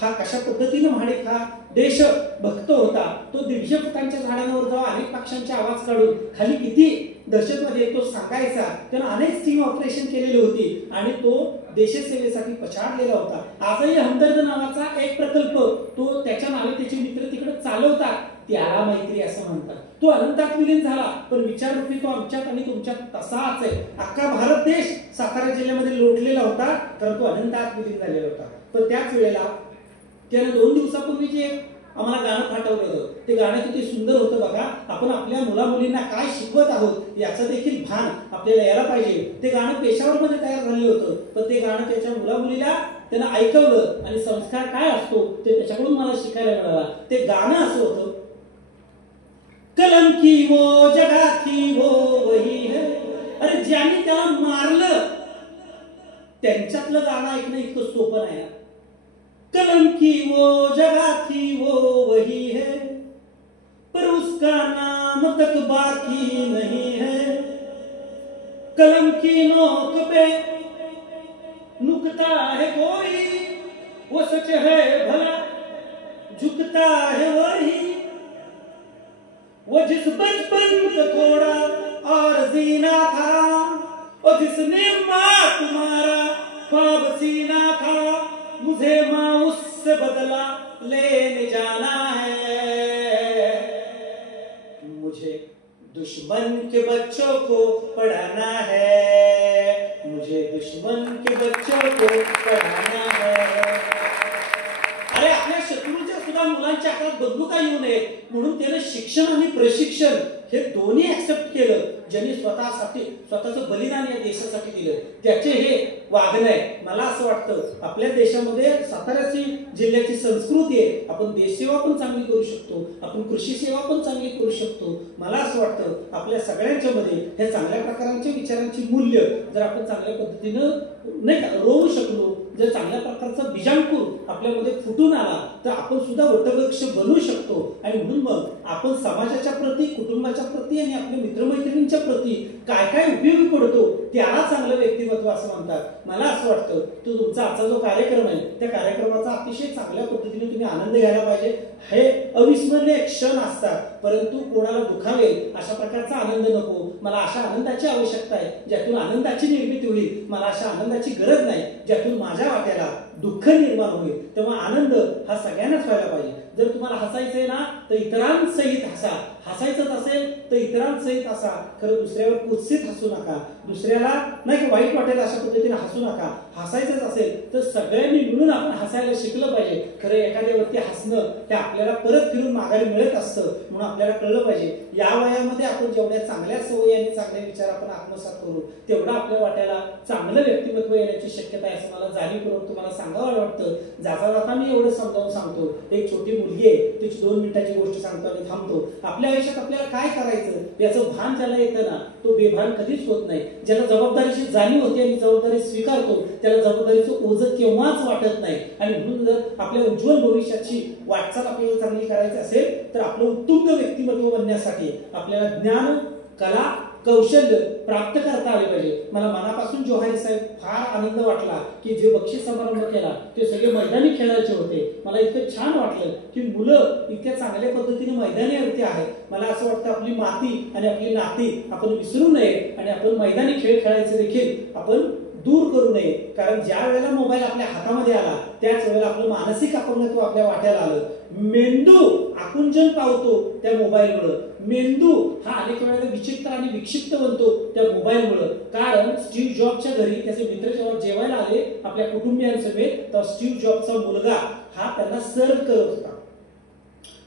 हा कशा पद्धतीने महाडिक हा देशभक्त होता. तो 150 फुटांच्या झाडांवर जाऊन अनेक पक्षांचे आवाज काढून खाली किती दहशतवादी तो सांगायचा. त्यानं अनेक स्टिंग ऑपरेशन केलेली होती आणि तो देशसेवेसाठी पछाडलेला होता. आजही हमदर्द नावाचा एक प्रकल्प तो त्याच्या नावे त्याचे मित्र तिकडे चालवतात, त्याला मैत्री असं म्हणतात. तो अनंतात विलीन झाला, पण विचाररूपी तो आमच्यात आणि तुमच्यात तसाच आहे. अख्खा भारत देश सातारा जिल्ह्यामध्ये लोटलेला होता, कारण तो अनंतात विलीन झालेला होता. पण त्याच वेळेला त्यानं 2 दिवसापूर्वी जे आम्हाला गाणं पाठवलं होतं, ते गाणं किती सुंदर होतं बघा. आपण आपल्या मुलामुलींना काय शिकवत आहोत याचं देखील भान आपल्याला यायला पाहिजे. ते गाणं पेशावरमध्ये तयार झालेलं होतं, पण ते गाणं त्याच्या मुलामुलीला त्यानं ऐकवलं आणि संस्कार काय असतो ते त्याच्याकडून मला शिकायला मिळाला. ते गाणं असं होतं, कलम की वो जगह थी वो वही है. अरे ज्यांनी त्याला मारलं त्यांच्यातलं गाणं ऐकणं इतकं सोपं नाही. कलम की वो जगह थी वो वही है, पर उसका नाम तक बाकी नहीं है. कलम की नोक पे नुकता है कोई, वो सच है भला झुकता है वही. वो जिस बचपन का थोड़ा और जीना था, और जिसने माँ तुम्हारा ख्वाब सीना था, मुझे माँ उससे बदला लेने जाना है. मुझे दुश्मन के बच्चों को पढ़ाना है, मुझे दुश्मन के बच्चों को पढ़ाना है. अरे आपल्या शत्रूच्या सुद्धा मुलांच्या हातात बंदुका येऊ नये म्हणून त्याने शिक्षण आणि प्रशिक्षण हे दोन्ही ऍक्सेप्ट केलं. ज्यांनी स्वतःसाठी स्वतःचं बलिदान या देशासाठी दिलं त्याचे हे वागणं आहे. मला असं वाटतं आपल्या देशामध्ये साताऱ्याची जिल्ह्याची संस्कृती आहे. आपण देशसेवा पण चांगली करू शकतो, आपण कृषी सेवा पण चांगली करू शकतो. मला असं वाटतं आपल्या सगळ्यांच्या मध्ये हे चांगल्या प्रकारचे विचारांची मूल्य जर आपण चांगल्या पद्धतीनं नाही का रोवू शकलो, जर चांगल्या प्रकारचा बीजांकुर आपल्यामध्ये फुटून आला तर आपण सुद्धा वटवृक्ष बनू शकतो. आणि म्हणून मग आपण समाजाच्या प्रती, कुटुंबाच्या प्रती आणि आपल्या मित्रमैत्रिणींच्या प्रती काय काय उपयोगी पडतो त्याला चांगलं व्यक्तिमत्व असं म्हणतात. मला असं वाटतं तो तुमचा आजचा जो कार्यक्रम आहे त्या कार्यक्रमाचा अतिशय चांगल्या पद्धतीने तुम्ही आनंद घ्यायला पाहिजे. हे अविस्मरणीय क्षण असतात, परंतु कोणाला दुखावेल अशा प्रकारचा आनंद नको. मला अशा आनंदाची आवश्यकता आहे ज्यातून आनंदाची निर्मिती होईल. मला अशा आनंदाची गरज नाही ज्यातून माझ्या वाट्याला दुःख निर्माण होईल. तेव्हा आनंद हा सगळ्यांनाच व्हायला पाहिजे. जर तुम्हाला हसायचंय ना तर इतरांसहित हसा, हसायचंच असेल तर इतरांसहित हसा. खरं दुसऱ्यावर कुत्सित हसू नका, दुसऱ्याला नाही का वाईट वाटेल अशा पद्धतीने हसू नका. हसायचंच असेल तर सगळ्यांनी मिळून आपण हसायला शिकलं पाहिजे. खरं एखाद्यावरती हसणं हे आपल्याला परत फिरून माघारी मिळत असतं, म्हणून आपल्याला कळलं पाहिजे या वयामध्ये आपण जेवढ्या चांगल्या सवयी आणि चांगले विचार आपण आत्मसात करू तेवढं आपल्या वाट्याला चांगलं व्यक्तिमत्व येण्याची शक्यता आहे असं मला जाणीवपूर्वक तुम्हाला सांगावं वाटतं. जाता जाता मी एवढं समजावून सांगतो. एक छोटी मुलगी आहे, तिची 2 मिनिटाची गोष्ट सांगतो आणि थांबतो. आपल्या आयुष्यात आपल्याला काय करायचं याचं भान ज्याला येतं ना तो बेभान कधीच होत नाही. ज्याला जबाबदारीची जाणीव होते आणि जबाबदारी स्वीकारतो त्याला जबाबदारीचं ओझं केव्हाच वाटत नाही. आणि म्हणून जर आपल्या उज्ज्वल भविष्याची वाटचाल आपल्याला चांगली करायची असेल तर आपलं उत्तुंग व्यक्तिमत्व बनण्यासाठी आपल्याला ज्ञान, कला, कौशल्य प्राप्त करता आले पाहिजे. मला मनापासून जोहारी साहेब फार आनंद वाटला की जे बक्षीस समारंभ केला ते सगळे मैदानी खेळायचे होते. मला इतकं छान वाटलं की मुलं इतक्या चांगल्या पद्धतीने मैदानीवरती आहेत. मला असं वाटतं आपली माती आणि आपली नाती आपण विसरू नये आणि आपण मैदानी खेळ खेळायचे देखील आपण दूर करू नये. कारण ज्या वेळेला मोबाईल आपल्या हातामध्ये आला त्याच वेळेला आपलं मानसिक अपंगत्व आपल्या वाट्याला आलं. मेंदू आकुंचन पावतो त्या मोबाईलमुळे. मेंदू हा अनेक वेळेला विचित्र आणि विक्षिप्त बनतो त्या मोबाईलमुळे. कारण स्टीव्ह जॉबच्या घरी त्याचे मित्र जेव्हा जेवायला आले आपल्या कुटुंबियांसमेत तर स्टीव्ह जॉबचा मुलगा हा त्यांना सर्व करत होता.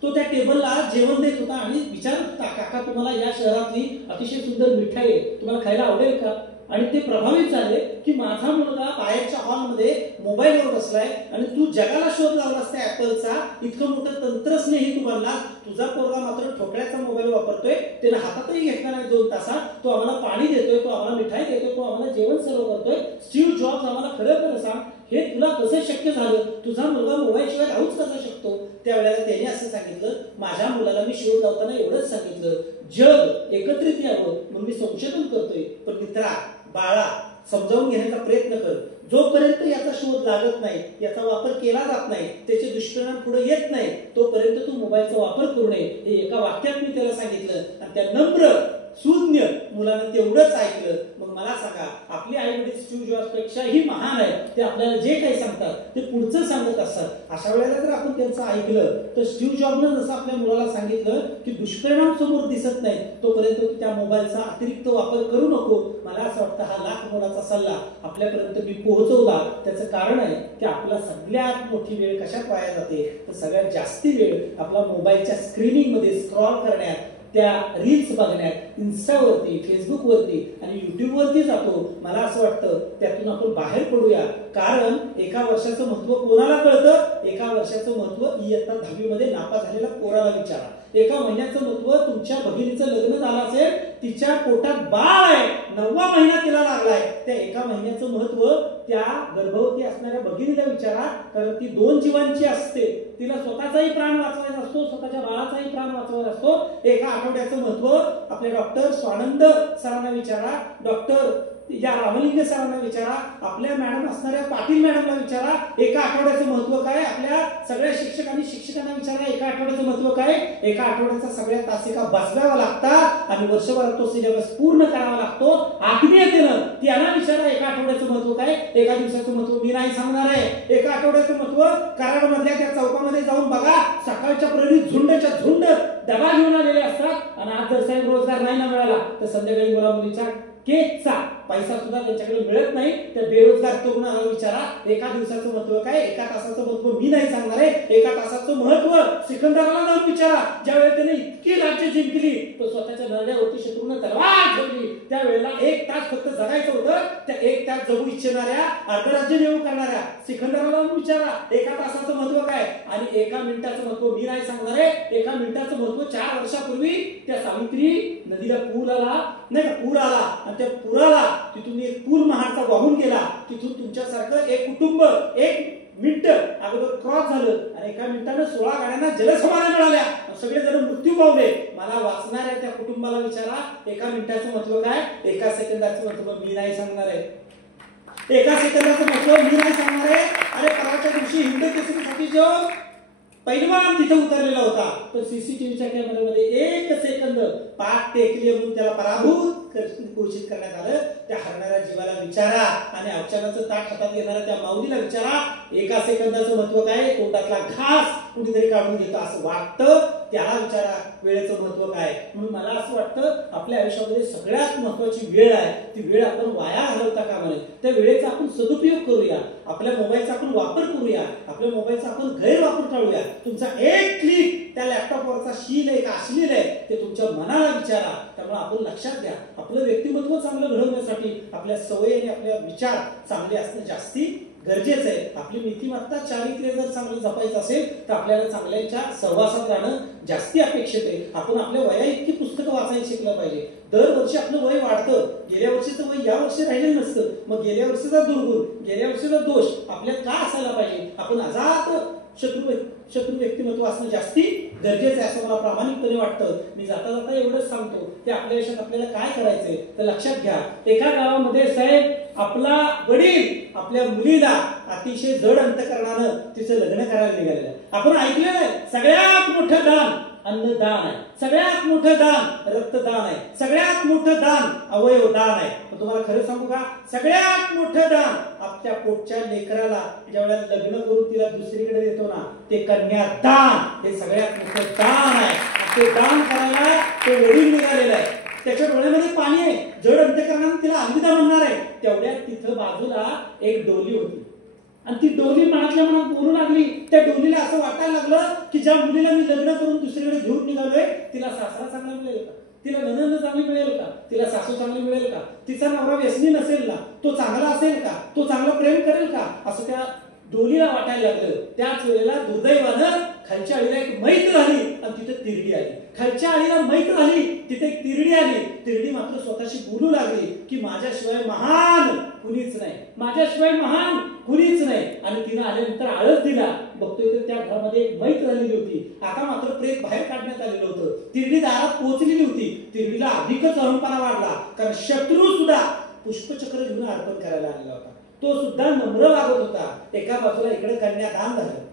तो त्या टेबलला जेवण देत होता आणि विचारत होता, काका तुम्हाला या शहरातली अतिशय सुंदर मिठाई आहे, तुम्हाला खायला आवडेल का? आणि ते प्रभावित झाले की माझा मुलगा बाहेरच्या हॉलमध्ये मोबाईलवर बसलाय आणि तू जगाला शोध लावलास त्या ऍपलचा, इतकं मोठं तंत्रस्नेही तू बनलास, तुझा पोरगा मात्र ठोकळ्याचा मोबाईल वापरतोय, त्याने हातातही घेतला नाही 2 तासात, तो आम्हाला पाणी देतोय, तो आम्हाला मिठाई देतोय, तो आम्हाला जेवण सर्व करतोय. स्टीव्ह जॉब्स आम्हाला खरं खरं सांग हे तुला कसं शक्य झालं, तुझा मुलगा मोबाईल शिवाय राहूच कसा शकतो. त्यावेळेला त्याने असं सांगितलं, माझ्या मुलाला मी शोध लावताना एवढंच सांगितलं, जग एकत्रित यावं म्हणून मी संशोधन करतोय, पण मित्रा बाळा समजावून घेण्याचा प्रयत्न कर. जोपर्यंत याचा शोध लागत नाही, याचा वापर केला जात नाही, त्याचे दुष्परिणाम पुढे येत नाही, तोपर्यंत तू मोबाईलचा वापर करू नये. हे एका वाक्यात मी त्याला सांगितलं आणि त्या नम्र शून्य मुलानं तेवढंच ऐकलं. मग मला सांगा, आपले आई वडील स्टीव्ह जॉब्स पेक्षाही महान आहेत. ते आपल्याला जे काही सांगतात ते पुढचं सांगत असतात. अशा वेळेला जर आपण त्यांचं ऐकलं तर स्टीव्ह जॉबनं जसं आपल्या मुलाला सांगितलं की दुष्परिणाम समोर दिसत नाही तोपर्यंत त्या मोबाईलचा अतिरिक्त वापर करू नको. मला असं वाटतं हा लाख मोलाचा सल्ला आपल्यापर्यंत मी पोहोचवला. त्याचं कारण आहे की आपला सगळ्यात मोठी वेळ कशात वाया जाते, तर सगळ्यात जास्ती वेळ आपला मोबाईलच्या स्क्रीनिंग मध्ये स्क्रॉल करण्यात, त्या रील्स बघण्यात, इन्स्टावरती, फेसबुकवरती आणि युट्यूबवरती जातो. मला असं वाटतं त्यातून आपण बाहेर पडूया. कारण एका वर्षाचं महत्व कोणाला कळतं? एका वर्षाचं महत्व इयत्ता 10वी मध्ये नापास झालेला पोराला विचारा. एका महिन्याचं महत्व तुमच्या भगिनीचं लग्न झालं असेल, तिच्या पोटात बाळ आहे, 9वा महिना तिला लागलाय, त्या एका महिन्याचं महत्व त्या गर्भवती असणाऱ्या भगिनीला विचारा. कारण ती 2 जीवांची असते. तिला स्वतःचाही प्राण वाचवायचा असतो, स्वतःच्या बाळाचाही प्राण वाचवायचा असतो. एका आठवड्याचं महत्व आपल्या डॉक्टर स्वानंद सरांना विचारा, डॉक्टर या रामलिंगे सरांना विचारा, आपल्या मॅडम असणाऱ्या पाटील मॅडमला विचारा. एका आठवड्याचं महत्व काय? आपल्या सगळ्या शिक्षकांना विचारा, एका आठवड्याचं महत्व काय? एका आठवड्याचा सगळ्या तासिका बसवाव्या लागतात आणि वर्षभरात तो सिलेबस पूर्ण करावा लागतो आत्मीयतेनं. त्यांना विचारा एका आठवड्याचं महत्व काय? एका दिवसाचं महत्व मी नाही सांगणार आहे. एका आठवड्याचं महत्व कराडमधल्या त्या चौकामध्ये जाऊन बघा, सकाळच्या प्रणित झुंडच्या झुंड डबा घेऊन आलेले असतात आणि आज जर साहेब रोजगार नाही ना मिळाला तर संध्याकाळी मुला मुलीचा केकचा पैसा सुद्धा त्यांच्याकडे मिळत नाही. त्या बेरोजगार तरुणाला विचारा एका दिवसाचं महत्व काय? एका तासाचं महत्व मी नाही सांगणार आहे. एका तासाचं महत्व सिकंदराला जाऊन विचारा. ज्यावेळेस त्याने इतकी राज्य जिंकली तो स्वतःच्या नरड्यावरती शत्रूनं तलवार ठेवली, त्यावेळेला 1 तास फक्त जगायचं होतं. त्या 1 तास जगू इच्छिणाऱ्या अर्धराज्य नेऊ करणाऱ्या सिकंदराला विचारा एका तासाचं महत्व काय आणि एका मिनिटाचं महत्व मी नाही सांगणार आहे. एका मिनिटाचं महत्व 4 वर्षापूर्वी त्या सावित्री नदीला पूर आला नाही का, पूर आला आणि त्या पुराला तिथून एक पूर महाडचा वाहून गेला. तिथून तुमच्यासारखं एक कुटुंब 1 मिनिट अगोदर क्रॉस झालं आणि एका मिनिटानं 16 गाड्यांना जलसमाधी मिळाल्या, सगळे जण मृत्यू पावले. मला वाचणाऱ्या त्या कुटुंबाला विचारा एका मिनिटाचं महत्व काय? एका सेकंदाचं महत्व मी नाही सांगणार आहे. एका सेकंदाचं महत्व मी नाही सांगणार आहे. अरे परवाच्या दिवशी हिंद केसरीसाठी जो पैलवान तिथे उतरलेला होता, पण सीसीटीव्हीच्या कॅमेऱ्यामध्ये 1 सेकंद पाठ टेकली म्हणून त्याला पराभूत घोषित करण्यात आलं. त्या हरणाऱ्या जीवाला विचारा आणि अवचानाचं ताट हातात घेणाऱ्या त्या माऊलीला विचारा एका सेकंदाचं महत्व काय? तोंडातला घास कुठेतरी काढून घेतो असं वाटतं, त्याला विचारा वेळेचं महत्व काय. म्हणून मला असं वाटतं आपल्या आयुष्यामध्ये सगळ्यात महत्वाची वेळ आहे, ती वेळ आपण वाया घालवता कामा नये. त्या वेळेचा आपण सदुपयोग करूया, आपल्या मोबाईलचा आपण वापर करूया, आपल्या मोबाईलचा आपण गैरवापर टाळूया. तुमचा 1 क्लिक त्या लॅपटॉपवरचा शील आहे का अश्लील आहे ते तुमच्या मनाला विचारा. त्यामुळे आपण लक्षात घ्या, आपलं व्यक्तिमत्व चांगलं घडवण्यासाठी आपल्या सवयी आणि आपल्या विचार चांगले असणं जास्ती गरजेचं आहे. आपली नीतिमत्ता चारित्र्य जर चांगलं जपायचं असेल तर आपल्याला चांगल्याच्या सहवासात राहणं जास्ती अपेक्षित आहे. आपण आपल्या वया इतकी पुस्तकं वाचायला शिकलं पाहिजे. दरवर्षी आपलं वय वाढतं. गेल्या वर्षीचं वय या वर्षी राहिलेलं नसतं. मग गेल्या वर्षीचा दुर्गुण, गेल्या वर्षीचा दोष आपल्यात का असायला पाहिजे? आपण अजात शत्रू व्यक्तिमत्व असणं जास्ती गरजेचं आहे असं मला प्रामाणिकपणे वाटतं. मी जाता जाता एवढंच सांगतो की आपल्या आयुष्यात आपल्याला काय करायचंय तर लक्षात घ्या. एका गावामध्ये साहेब आपला वडील आपल्या मुलीला अतिशय जड अंतकरणानं तिचं लग्न करायला निघालेलं. आपण ऐकलेलं आहे सगळ्यात मोठं दान अन्नदान आहे, सगळ्यात मोठं दान रक्तदान आहे, सगळ्यात मोठं दान अवयवदान आहे. तुम्हाला खरं सांगू का, सगळ्यात मोठं दान आपल्या पोटच्या लेकराला ज्यावेळेला लग्न करून तिला दुसरीकडे देतो ना ते कन्यादान, हे सगळ्यात मोठं दान आहे. ते दान करायला ते वडील निघालेलं आहे. त्याच्या डोळ्यामध्ये पाणी आहे, जड अंतकरणाने तिला अलविदा म्हणणार आहे. तेवढ्यात तिथं बाजूला एक डोली होती आणि ती डोली मनातल्या मनात बोलू लागली. त्या डोलीला असं वाटायला लागलं की ज्या मुलीला मी लग्न करून दुसरीकडे घेऊन निघालोय तिला सासरा चांगला मिळेल का, तिला नणंद चांगली मिळेल का, तिला सासू चांगली मिळेल का, तिचा नवरा व्यसनी नसेल ना, तो चांगला असेल का, तो चांगलं प्रेम करेल का, असं त्या डोलीला वाटायला लागलं. त्याच वेळेला दुर्दैवानं खालच्या आळीला एक मैत झाली आणि तिथे तिरडी आली. खालच्या आळीला मैत झाली, तिथे एक तिरडी आली. तिरडी मात्र स्वतःशी बोलू लागली की माझ्याशिवाय महान कुणीच नाही, माझ्याशिवाय महान कुणीच नाही. आणि तिनं आल्यानंतर आळस दिला. बघतोय तर त्या घरामध्ये एक मैत झालेली होती. आता मात्र प्रेत बाहेर काढण्यात आलेलं होतं. तिरडी दारात पोहोचलेली होती. तिरडीला अधिकच अहंपणा वाढला, कारण शत्रू सुद्धा पुष्पचक्र घेऊन अर्पण करायला आलेला होता. तो सुद्धा नम्र वागत होता. एका बाजूला इकडे कन्यादान झालं.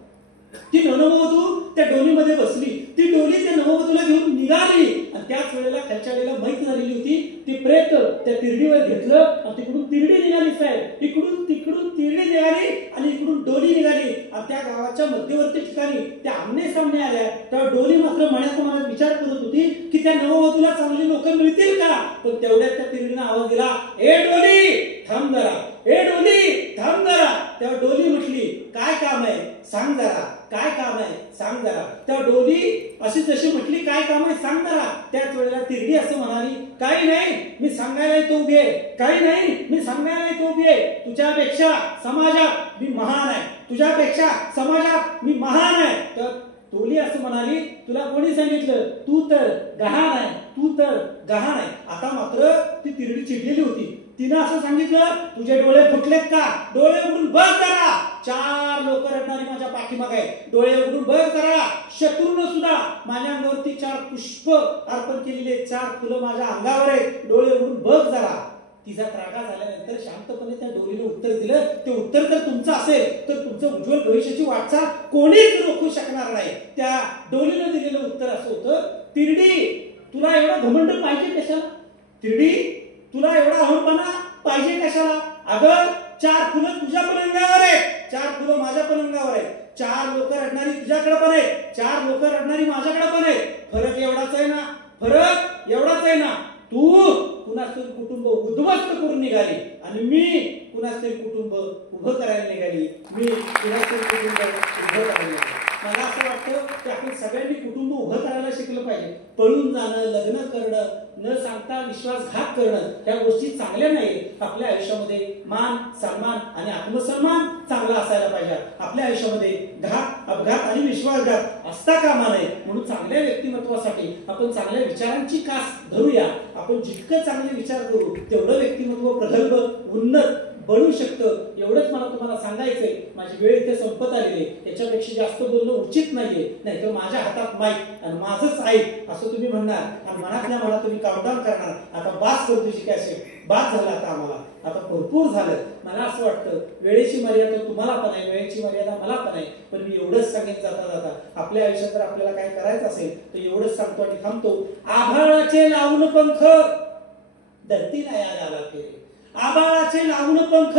ती नववधू त्या डोलीमध्ये बसली. ती डोली त्या नववधूला घेऊन निघाली आणि त्याच वेळेला खालच्या वेळेला मैत झालेली होती. ती प्रेत त्या तिरडीवर घेतलं आणि तिकडून तिरडी निघाली. साहेब इकडून तिकडून तिरडी निघाली आणि इकडून डोली निघाली आणि त्या गावाच्या मध्यवर्ती ठिकाणी त्या आमने सामने आल्या. तेव्हा डोली मात्र मनात मनात विचार करत होती की त्या नववधूला चांगली लोक मिळतील का. पण तेवढ्यात त्या तिरडीनं आवाज दिला, ए डोली थांब जरा, ए डोली थांब जरा. तेव्हा डोली म्हटली, काय काम आहे सांग जरा, काय काम आहे सांग जरा. तेव्हा डोली अशी जशी म्हटली काय काम आहे सांग जरा, त्याच वेळेला तिरडी असं म्हणाली, काही नाही मी सांगायला तो उभी आहे, काही नाही मी सांगायला तो उभी आहे. तुझ्यापेक्षा समाजात मी महान आहे, तुझ्यापेक्षा समाजात मी महान आहे. तर डोली असं म्हणाली, तुला कोणी सांगितलं, तू तर गहाण आहे, तू तर गहाण आहे. आता मात्र ती तिरडी चिडलेली होती. तिनं असं सांगितलं, तुझे डोळे फुटलेत का, डोळे उघडून बघ जरा. 4 लोक रडणारी माझ्या पाठीमागे आहेत, डोळे उघडून बघ जरा. शत्रूनं सुद्धा माझ्या अंगावरती 4 पुष्प अर्पण केलेले, 4 फुलं माझ्या अंगावर आहेत, डोळे उघडून बघ जरा. तिचा त्रागा झाल्यानंतर शांतपणे त्या डोलीने उत्तर दिलं, ते उत्तर जर तुमचं असेल तर तुमचं उज्ज्वल भविष्याची वाटचाल कोणीच रोखू शकणार नाही. त्या डोलीने दिलेलं उत्तर असं होतं, तिरडी तुला एवढा घमंड पाहिजे कशाला, तिरडी तुला एवढा अहंपणा पाहिजे कशाला. अगं 4 फुलं तुझ्या पण अंगावर आहेत, 4 फुलं माझ्या पण अंगावर आहेत. 4 लोक रडणारी तुझ्याकडे पण आहेत, 4 लोक रडणारी माझ्याकडे पण आहेत. फरक एवढाच आहे ना, फरक एवढाच आहे ना. तू कुणाच तरी कुटुंब उद्ध्वस्त करून निघाली आणि मी कुणाच तरी कुटुंब उभं करायला निघाली, मी कुणाच तरी कुटुंब उभं करायला निघाली. मला असं वाटतं की आपण सगळ्यांनी कुटुंब उभं करायला शिकलं पाहिजे. पळून जाणं, लग्न करणं, न सांगता विश्वासघात करणं, ह्या गोष्टी चांगल्या नाही. आपल्या आयुष्यामध्ये मान सन्मान आणि आत्मसन्मान चांगला असायला पाहिजे. आपल्या आयुष्यामध्ये घात, अपघात आणि विश्वासघात असता कामा नये. म्हणून चांगल्या व्यक्तिमत्वासाठी आपण चांगल्या विचारांची कास धरूया. आपण जितकं चांगले विचार करू तेवढं व्यक्तिमत्व प्रगल्भ उन्नत बनू शकतं. एवढंच मला तुम्हाला सांगायचंय. माझी वेळ इथे संपत आलेली आहे. याच्यापेक्षा जास्त बोलणं उचित नाहीये. नाहीतर माझ्या हातात माईक आणि माझंच ऐक असं तुम्ही म्हणणार आणि मनातल्या मनात तुम्ही काउंटडाऊन करणार. आता बास करतो तुझी काय बास झाला, आता आम्हाला आता भरपूर झालं. मला असं वाटतं वेळेची मर्यादा तुम्हाला पण आहे, वेळेची मर्यादा मला पण आहे. पण मी एवढंच सांगेन जाता जाता, आपल्या आयुष्यात जर आपल्याला काय करायचं असेल तर एवढंच सांगतो आणि थांबतो. आभाळाचे लावून पंख धरतीला या गाला फेरे, आभाळाचे लावून पंख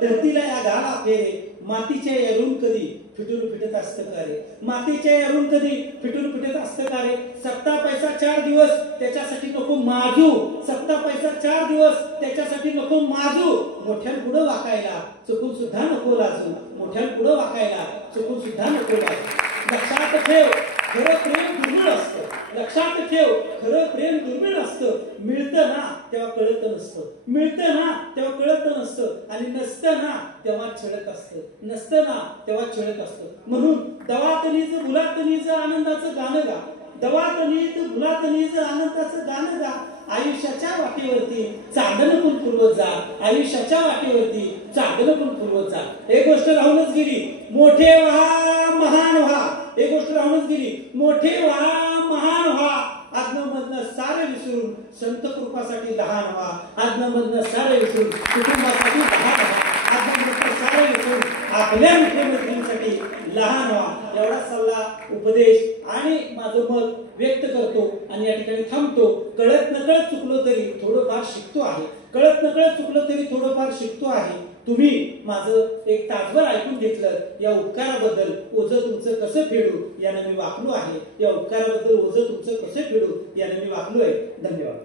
धरतीला या गाला फेरे. मातीचे यारून कधी फिटून फिटत असतं का रे, मातीचे यारून कधी फिटून फिटत असतं का रे. सत्ता पैसा 4 दिवस त्याच्यासाठी नको माजू, सत्ता पैसा 4 दिवस त्याच्यासाठी नको माजू. मोठ्यान पुढं वाकायला चुकून सुद्धा नको लाजू, मोठ्यान पुढं वाकायला चुकून सुद्धा नको लाजू. लक्षात ठेव, खरं प्रेम दुर्मिळ असतं. लक्षात ठेव, खरं प्रेम दुर्मिळ असतं. मिळतं ना तेव्हा कळत नसतं, मिळतं ना तेव्हा कळत नसतं आणि नसतं ना तेव्हा छळत असतं, नसतं ना तेव्हा छळत असतं. म्हणून दवातनीच भुलातनीच आनंदाचं गाणं गा, दवातनीच भुलातनीच आनंदाचं गाणं गा. आयुष्याच्या वाटेवरती चांदणं पण पुरवत जा, आयुष्याच्या वाटेवरती चांदणं पण पुरवत जा. एक गोष्ट राहूनच गेली, मोठे व्हा महान व्हा. एक गोष्ट राहूनच गेली, मोठे व्हा महान व्हा. आज्ञामधनं सारे विसरून संत कृपासाठी लहान व्हा. आज्ञामधनं सारे विसरून कुटुंबासाठी लहान व्हा. आज्ञामधनं सारे विसरून आपल्या मित्रमैत्रिणींसाठी लहान व्हा. एवढा सल्ला, उपदेश आणि माझं मत व्यक्त करतो आणि या ठिकाणी थांबतो. कळत नकळत चुकलो तरी थोडंफार शिकतो आहे, कळत नकळत चुकलो तरी थोडंफार शिकतो आहे. तुम्ही माझं एक तासभर ऐकून घेतलं, या उपकाराबद्दल ओझं तुमचं कसं फेडू यानं मी वाकलो आहे. या उपकाराबद्दल ओझं तुमचं कसं फेडू यानं मी वाकलो आहे. धन्यवाद.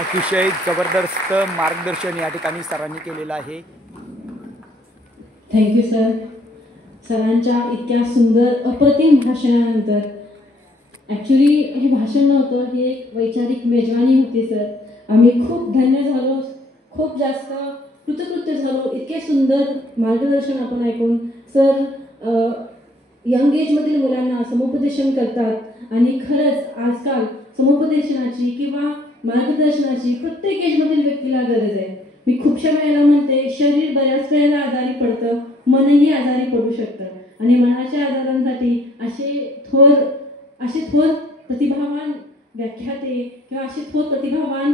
अतिशय जबरदस्त मार्गदर्शन या ठिकाणी सरांनी केलेलं आहे. Thank you sir. सरांच्या इतक्या सुंदर अप्रतिम भाषणानंतर ॲक्च्युली हे भाषण नव्हतं, हे एक वैचारिक मेजवानी होती सर. आम्ही खूप धन्य झालो, खूप जास्त कृतकृत्य झालो. इतके सुंदर मार्गदर्शन आपण ऐकून. सर यंग एजमधील मुलांना समुपदेशन करतात आणि खरंच आजकाल समुपदेशनाची किंवा मार्गदर्शनाची प्रत्येक एजमधील व्यक्तीला गरज आहे. मी खूपशा वेळेला म्हणते, शरीर बऱ्याच वेळेला आजारी पडतं, मनही आजारी पडू शकतं आणि मनाच्या आजारांसाठी असे थोर प्रतिभावान व्याख्याते किंवा असे थोर प्रतिभावान